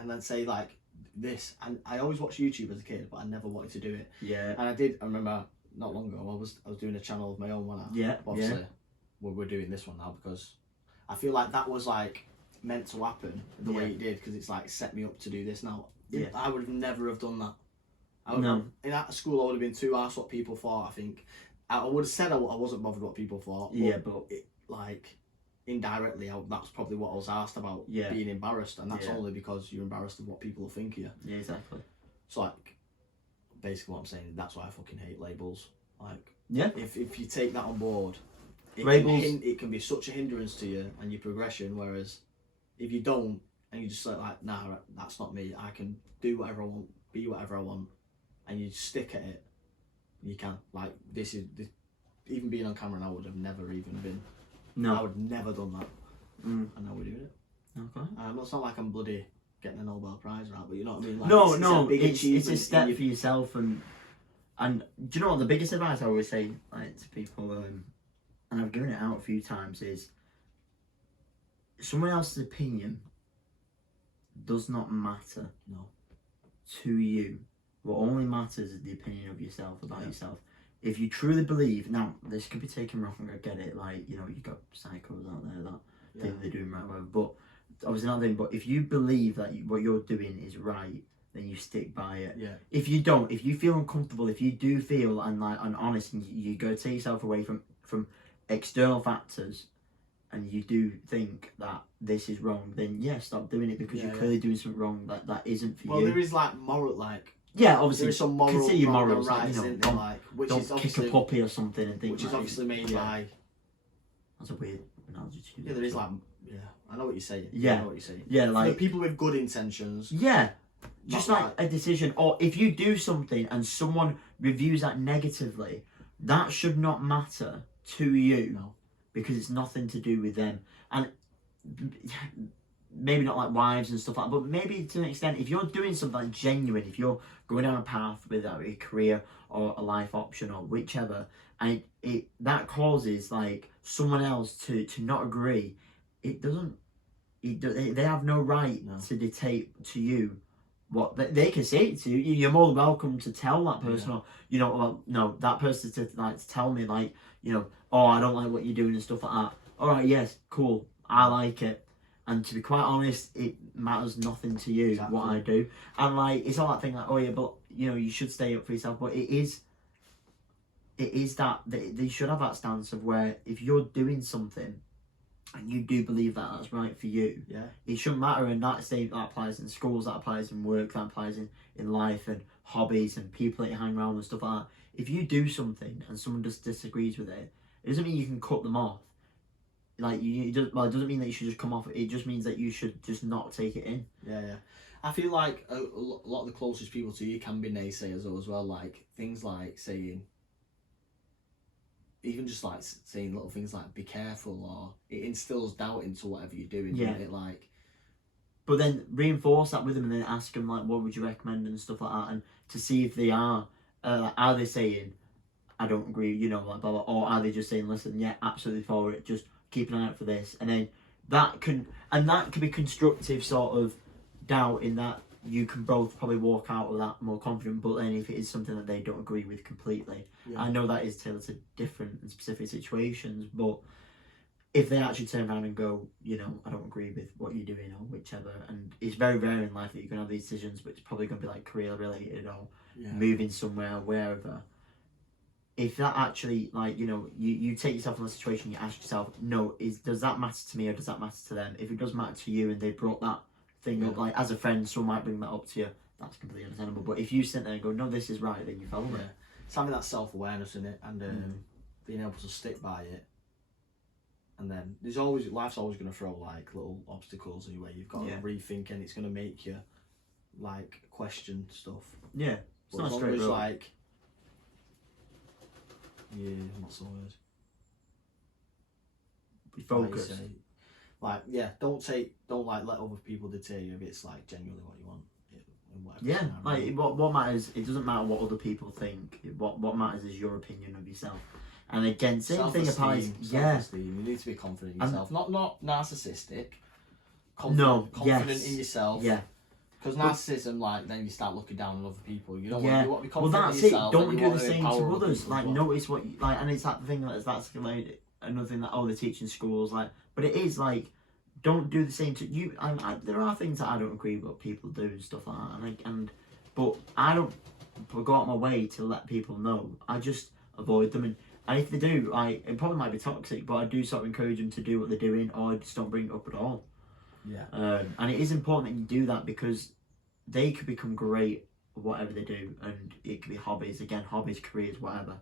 then say like this. And I always watched YouTube as a kid, but I never wanted to do it. Yeah. And I remember not long ago I was doing a channel of my own one. Obviously, we're doing this one now because I feel like that was like meant to happen the way it did, because it's like set me up to do this now. I would have never have done that. In that school I would have been too arsed what people thought. I think I would have said I wasn't bothered what people thought. But like indirectly, that's probably what I was asked about, being embarrassed, and that's only because you're embarrassed of what people will think of you. Yeah, exactly. So like, basically what I'm saying is that's why I fucking hate labels. Like, if you take that on board, it can be such a hindrance to you and your progression. Whereas if you don't, and you just like, nah, that's not me. I can do whatever I want, be whatever I want, and you stick at it. You can, like, this even being on camera now would have never even been. No, I would never done that. And now we're doing it. Okay. It's not like I'm bloody getting a Nobel Prize or that, but you know what I mean. Like, it's a step for yourself, and do you know what the biggest advice I always say, like, to people, and I've given it out a few times, is someone else's opinion does not matter. No. To you. What only matters is the opinion of yourself about yourself. If you truly believe, now this could be taken wrong, I get it, like, you know, you got psychos out there that think they're doing right, whatever, but obviously not them. But if you believe that what you're doing is right, then you stick by it. Yeah. If you don't, if you feel uncomfortable, if you do feel and honest, and you go take yourself away from external factors, and you do think that this is wrong, then stop doing it, because you're clearly doing something wrong that isn't for you. Well, there is like moral, like. Yeah, obviously. There is some moral, consider your morals, rights, like, you know, don't kick a puppy or something and think. Which is obviously made by. That's a weird analogy to use. Yeah, there is like. Yeah, I know what you're saying. Yeah, I know what you're saying. Yeah, like for the people with good intentions. Yeah, just like a decision, or if you do something and someone reviews that negatively, that should not matter to you. No. Because it's nothing to do with them, and maybe not like wives and stuff like that, but maybe to an extent, if you're doing something like genuine, if you're going down a path with a career or a life option or whichever, and that causes like someone else to not agree, they have no right to dictate to you what they can say it to you. You're more than welcome to tell that person, or you know, well, no, that person to tell me, like, you know, oh, I don't like what you're doing and stuff like that. All right, yes, cool, I like it. And to be quite honest, it matters nothing to you what I do. And like, it's all that thing like, oh yeah, but you know, you should stay up for yourself. But it is that they should have that stance of where if you're doing something and you do believe that that's right for you, it shouldn't matter. And that applies in schools, that applies in work, that applies in life and hobbies and people that you hang around and stuff like that. If you do something and someone just disagrees with it, it doesn't mean you can cut them off. like it doesn't mean that you should just come off. It just means that you should just not take it in. Yeah. I feel like a lot of the closest people to you can be naysayers as well. Like things like saying, even just like saying little things like "be careful," or it instills doubt into whatever you're doing. Yeah. It like. But then reinforce that with them, and then ask them like, what would you recommend and stuff like that, and to see if they are they saying, I don't agree, you know, like blah blah, or are they just saying, listen, yeah, absolutely for it, just keep an eye out for this, and then that can be constructive sort of doubt in that you can both probably walk out with that more confident. But then if it is something that they don't agree with completely, I know that is tailored to different and specific situations, but if they actually turn around and go, you know, I don't agree with what you're doing or whichever, and it's very rare in life that you're going to have these decisions, but it's probably going to be like career related or moving somewhere, wherever. If that actually, like, you know, you take yourself in a situation, you ask yourself, no, does that matter to me or does that matter to them? If it does matter to you and they brought that thing up, like as a friend, someone might bring that up to you, that's completely understandable. But if you sit there and go, no, this is right, then you follow it. It's having that self-awareness in it and being able to stick by it. And then life's always going to throw like little obstacles in your way. You've got to rethink, and it's going to make you like question stuff. Yeah, it's but not as straight long as road. like, what's the word? Be focused. Don't like let other people dictate you if it's like genuinely what you want. Yeah, like what matters. It doesn't matter what other people think. What matters is your opinion of yourself. And again, same thing applies. Self-esteem. You need to be confident in yourself. Not narcissistic. Confident in yourself. Yeah. Because narcissism, like, then you start looking down on other people. You don't want to be confident that's in yourself. it. Don't do the to same to empower others. people Like, as well. notice what you, like, and it's that thing that's like another thing that they teach in schools. Like, but it is like, don't do the same to you. There are things that I don't agree with what people do and stuff like that. But I don't go out my way to let people know. I just avoid them. And if they do, it probably might be toxic, but I do sort of encourage them to do what they're doing, or just don't bring it up at all. Yeah. And it is important that you do that, because they could become great at whatever they do, and it could be hobbies, careers, whatever.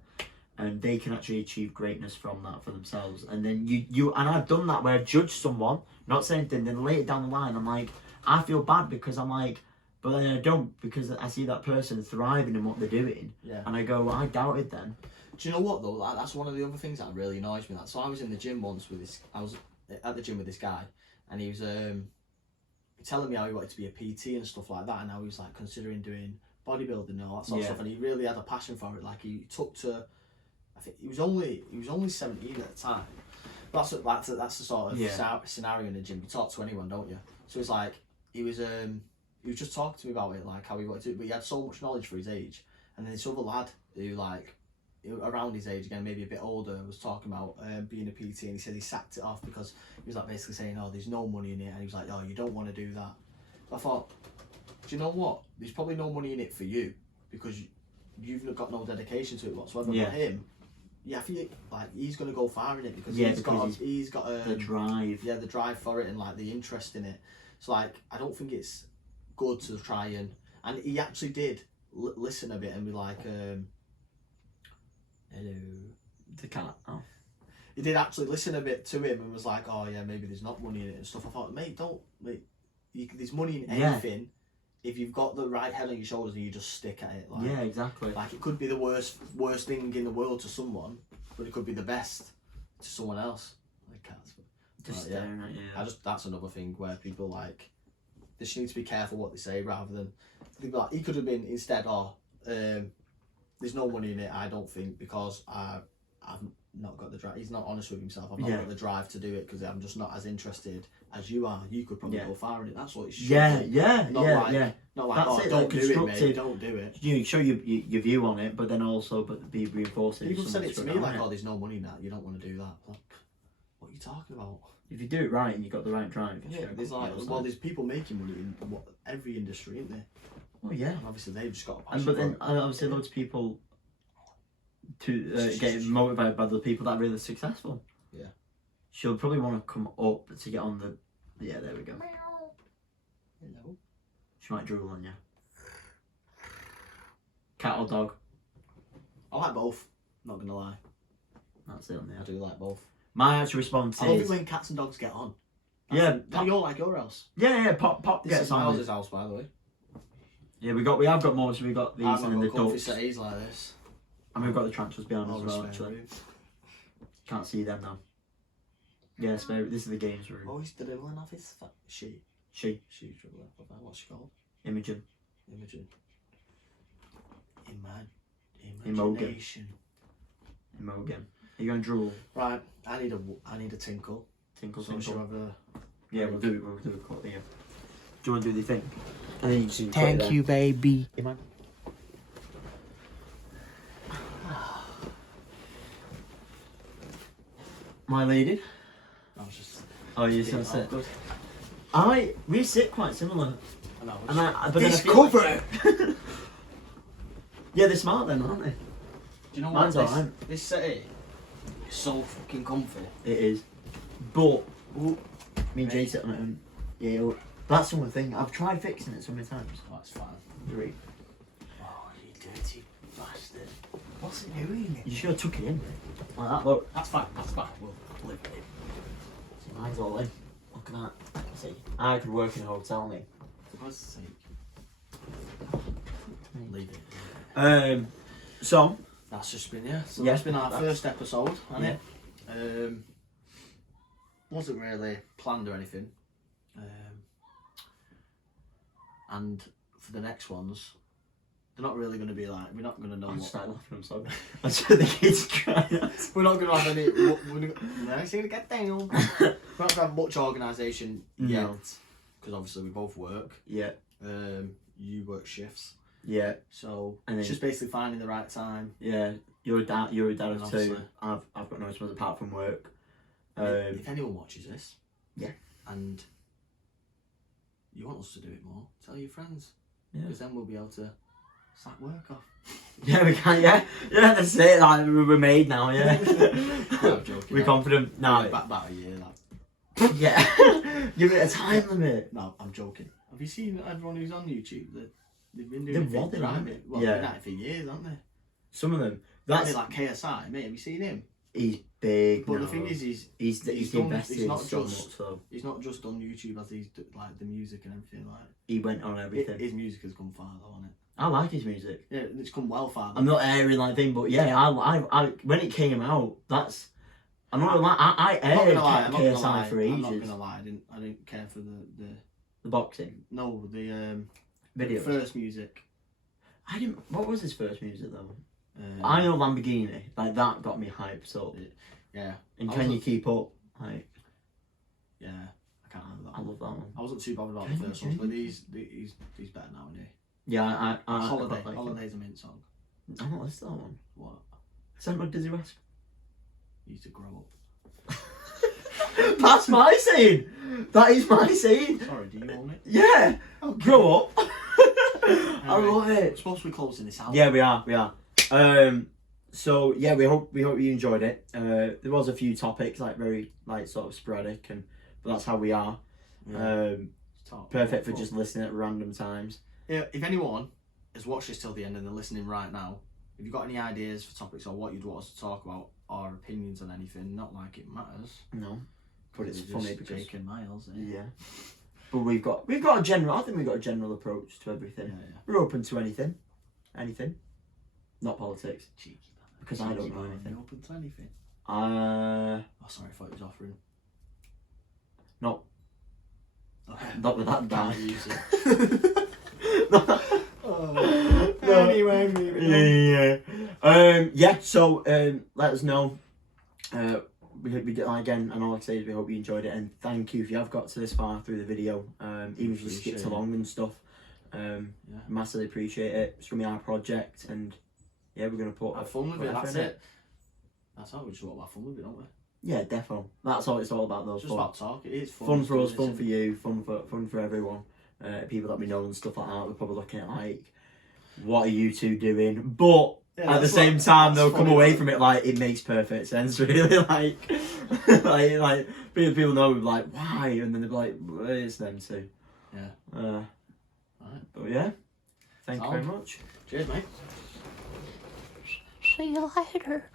And they can actually achieve greatness from that for themselves. And then you and I've done that where I've judged someone, not saying anything, then later down the line, I'm like, I feel bad because I'm like, but then I don't, because I see that person thriving in what they're doing. Yeah. And I go, well, I doubted them. Do you know what though? That's one of the other things that really annoys me. So I was in the gym once I was at the gym with this guy, and he was telling me how he wanted to be a PT and stuff like that, and how he was like considering doing bodybuilding and all that sort of stuff, and he really had a passion for it. Like he took to, I think he was only 17 at the time. That's the sort of scenario in the gym. You talk to anyone, don't you? So it's like he was just talking to me about it, like how he wanted to, but he had so much knowledge for his age. And then this other lad who like around his age again, maybe a bit older, was talking about being a PT, and he said he sacked it off because he was like basically saying, oh, there's no money in it, and he was like, oh, you don't want to do that. So I thought, do you know what? There's probably no money in it for you because you've got no dedication to it whatsoever. But him, I feel like he's gonna go far in it because he's got the drive. Yeah, the drive for it and like the interest in it. So like, I don't think it's good to try and he actually did listen a bit and be like, hello. The cat. Oh. He did actually listen a bit to him and was like, oh yeah, maybe there's not money in it and stuff. I thought, mate, there's money in anything if you've got the right head on your shoulders and you just stick at it. Like, yeah, exactly. Like it could be the worst thing in the world to someone, but it could be the best to someone else. Like cats. Just staring at you. That's another thing where people like, they just need to be careful what they say rather than, like, he could have been instead, there's no money in it, I don't think, because I've not got the drive. He's not honest with himself. I've not got the drive to do it because I'm just not as interested as you are. You could probably go far in it. That's what it should be. Not like, that's it, don't do it, mate. Don't do it. You show your view on it, but then also be reinforcing. People said it to me like, oh, there's no money in that. You don't want to do that. Like, what are you talking about? If you do it right and you've got the right drive, there's people making money in every industry, isn't there? Oh yeah. And obviously they've just got a passion. But then obviously loads of people to get motivated by the people that are really successful. Yeah. She'll probably want to come up to get on the. Yeah, there we go. Hello. She might drool on you. Cat or dog? I like both. Not gonna lie. That's it on there. I do like both. My actual response I love it is when cats and dogs get on. yeah, You're like your house. yeah. Pop This gets is on. Miles' with- house, by the way. Yeah, we have got more. So we got these I've and not then got the comfy ducks, settees like this. and we've got the tarantulas behind us All as well. respect Actually, room. can't see them now. Yeah, spare. This is the games room. Oh, he's dribbling off his she. She, She's dribbling. What's she called? Imogen, Imogen. Imogen. Imagination. Imogen. Are you going to drool? Right, I need a tinkle. Tinkle, So tinkle. have a Yeah, we'll do it. We'll do it. Yeah. Do you want to do the thing? And then you just thank you, baby. Yeah, man. My lady. I was just. Oh, you just gonna Oh, sit. good. We sit quite similar. I know. And but then I This feel cover. like- yeah, they're smart then, aren't they? Do you know Mine's what? alright. This settee is so fucking comfy. It is. But Ooh. me and Jay sit on it and yeah, that's one thing. I've tried fixing it so many times. Oh, it's fine. Three. Oh, you dirty bastard. What's it doing? You just gotta tuck it in. Like that, look. That's fine. That's fine. We'll live with it. See, mine's all in. Look at that. See, I could work in a hotel, mate. For God's sake. Leave it. So That's just been So Yeah, that's been our that's- first episode, hasn't it? Wasn't really planned or anything. And for the next ones, they're not really going to be like, we're not going to know I what. just started laughing. I'm sorry. I saw the kids crying. We're not going to have any. We're not going to get down. We're not going to have much organisation yet, No. because obviously we both work. Yeah, You work shifts, yeah, so And it's then- just basically finding the right time. yeah. You're a dad. You're a dad And of two. obviously- I've got no responsibility apart from work. If anyone watches this, Yeah. and you want us to do it more, tell your friends, Yeah. because then we'll be able to sack work off. Yeah, we can. Yeah, yeah. That's it. Like we're made now. Yeah. No, I'm joking. We're confident. No. About a year. Like. Yeah. Give it a time limit. No, I'm joking. Have you seen everyone who's on YouTube? They've been They're doing it for wadding, aren't they? Well, Yeah. they've been at it for years, haven't they? Some of them. That's That's like KSI, mate. Have you seen him? he's big. But now. the thing is, he's done- invested he's not so just- much. So he's not just on YouTube as he's like the music and everything. Like he went on everything. his music has come far though, hasn't it? I like his music. Yeah, it's come well far. I'm not airing like thing, but yeah, I when it came out, that's. I'm not gonna lie. I I'm not aired gonna lie. I'm not gonna KSI lie. for I'm not ages. gonna lie. I didn't care for the The boxing the videos. first music. I didn't. What was his first music though? Um, I know Lamborghini. Like that got me hyped up. Yeah, And I Can You wasn't- Keep Up? Like yeah. I can't remember that. I love that one. I wasn't too bothered about Can the you first ones, but change? he's better now, isn't he? Yeah, I Holiday. like Holiday's a mint song. I'm not listening to that one. What? Sent my Dizzy Rascal. You need to grow That's my saying. That is my saying. up. Sorry, do you own it? Yeah. Grow up. I Anyway, love We're it. supposed to be closing this out. Yeah, we are. So yeah, we hope you enjoyed it. There was a few topics like very like sort of sporadic, but that's how we are. Yeah. Perfect for just listening at random times. Yeah, if anyone has watched this till the end and they're listening right now, if you've got any ideas for topics or what you'd want us to talk about, or opinions on anything, not like it matters. No, but it's We're funny just because Jake and Miles. yeah. But we've got a general. I think we've got a general approach to everything. Yeah. We're open to anything. Not politics. Cheeky. Because I don't know anything. You're open to anything. Uh, Oh, sorry, I thought he was offering. not Okay. not with that guy. Can't use it. No. Anyway, yeah. So let us know. We did again, and all I say is we hope you enjoyed it, and thank you if you have got to this far through the video, even if you skipped Appreciate along and stuff. Massively appreciate it. It's gonna be our project, and yeah, we're gonna put Have fun with it. effort That's in it. That's how we just want to have fun with it, don't we? Yeah, definitely. That's all it's all about. Those It's just fun. about talk. It is fun. Fun for us, isn't fun it? for you, fun for everyone. People that we know and stuff like that. We're probably looking at like, what are you two doing? But Yeah, at the that's same what- time, that's they'll come funny, away though. from it like it makes perfect sense. Really, like, like people know like why, and then they're like, well, it's them too. Yeah. Right. But yeah, thank you very Sound. much. Cheers, mate. See you later.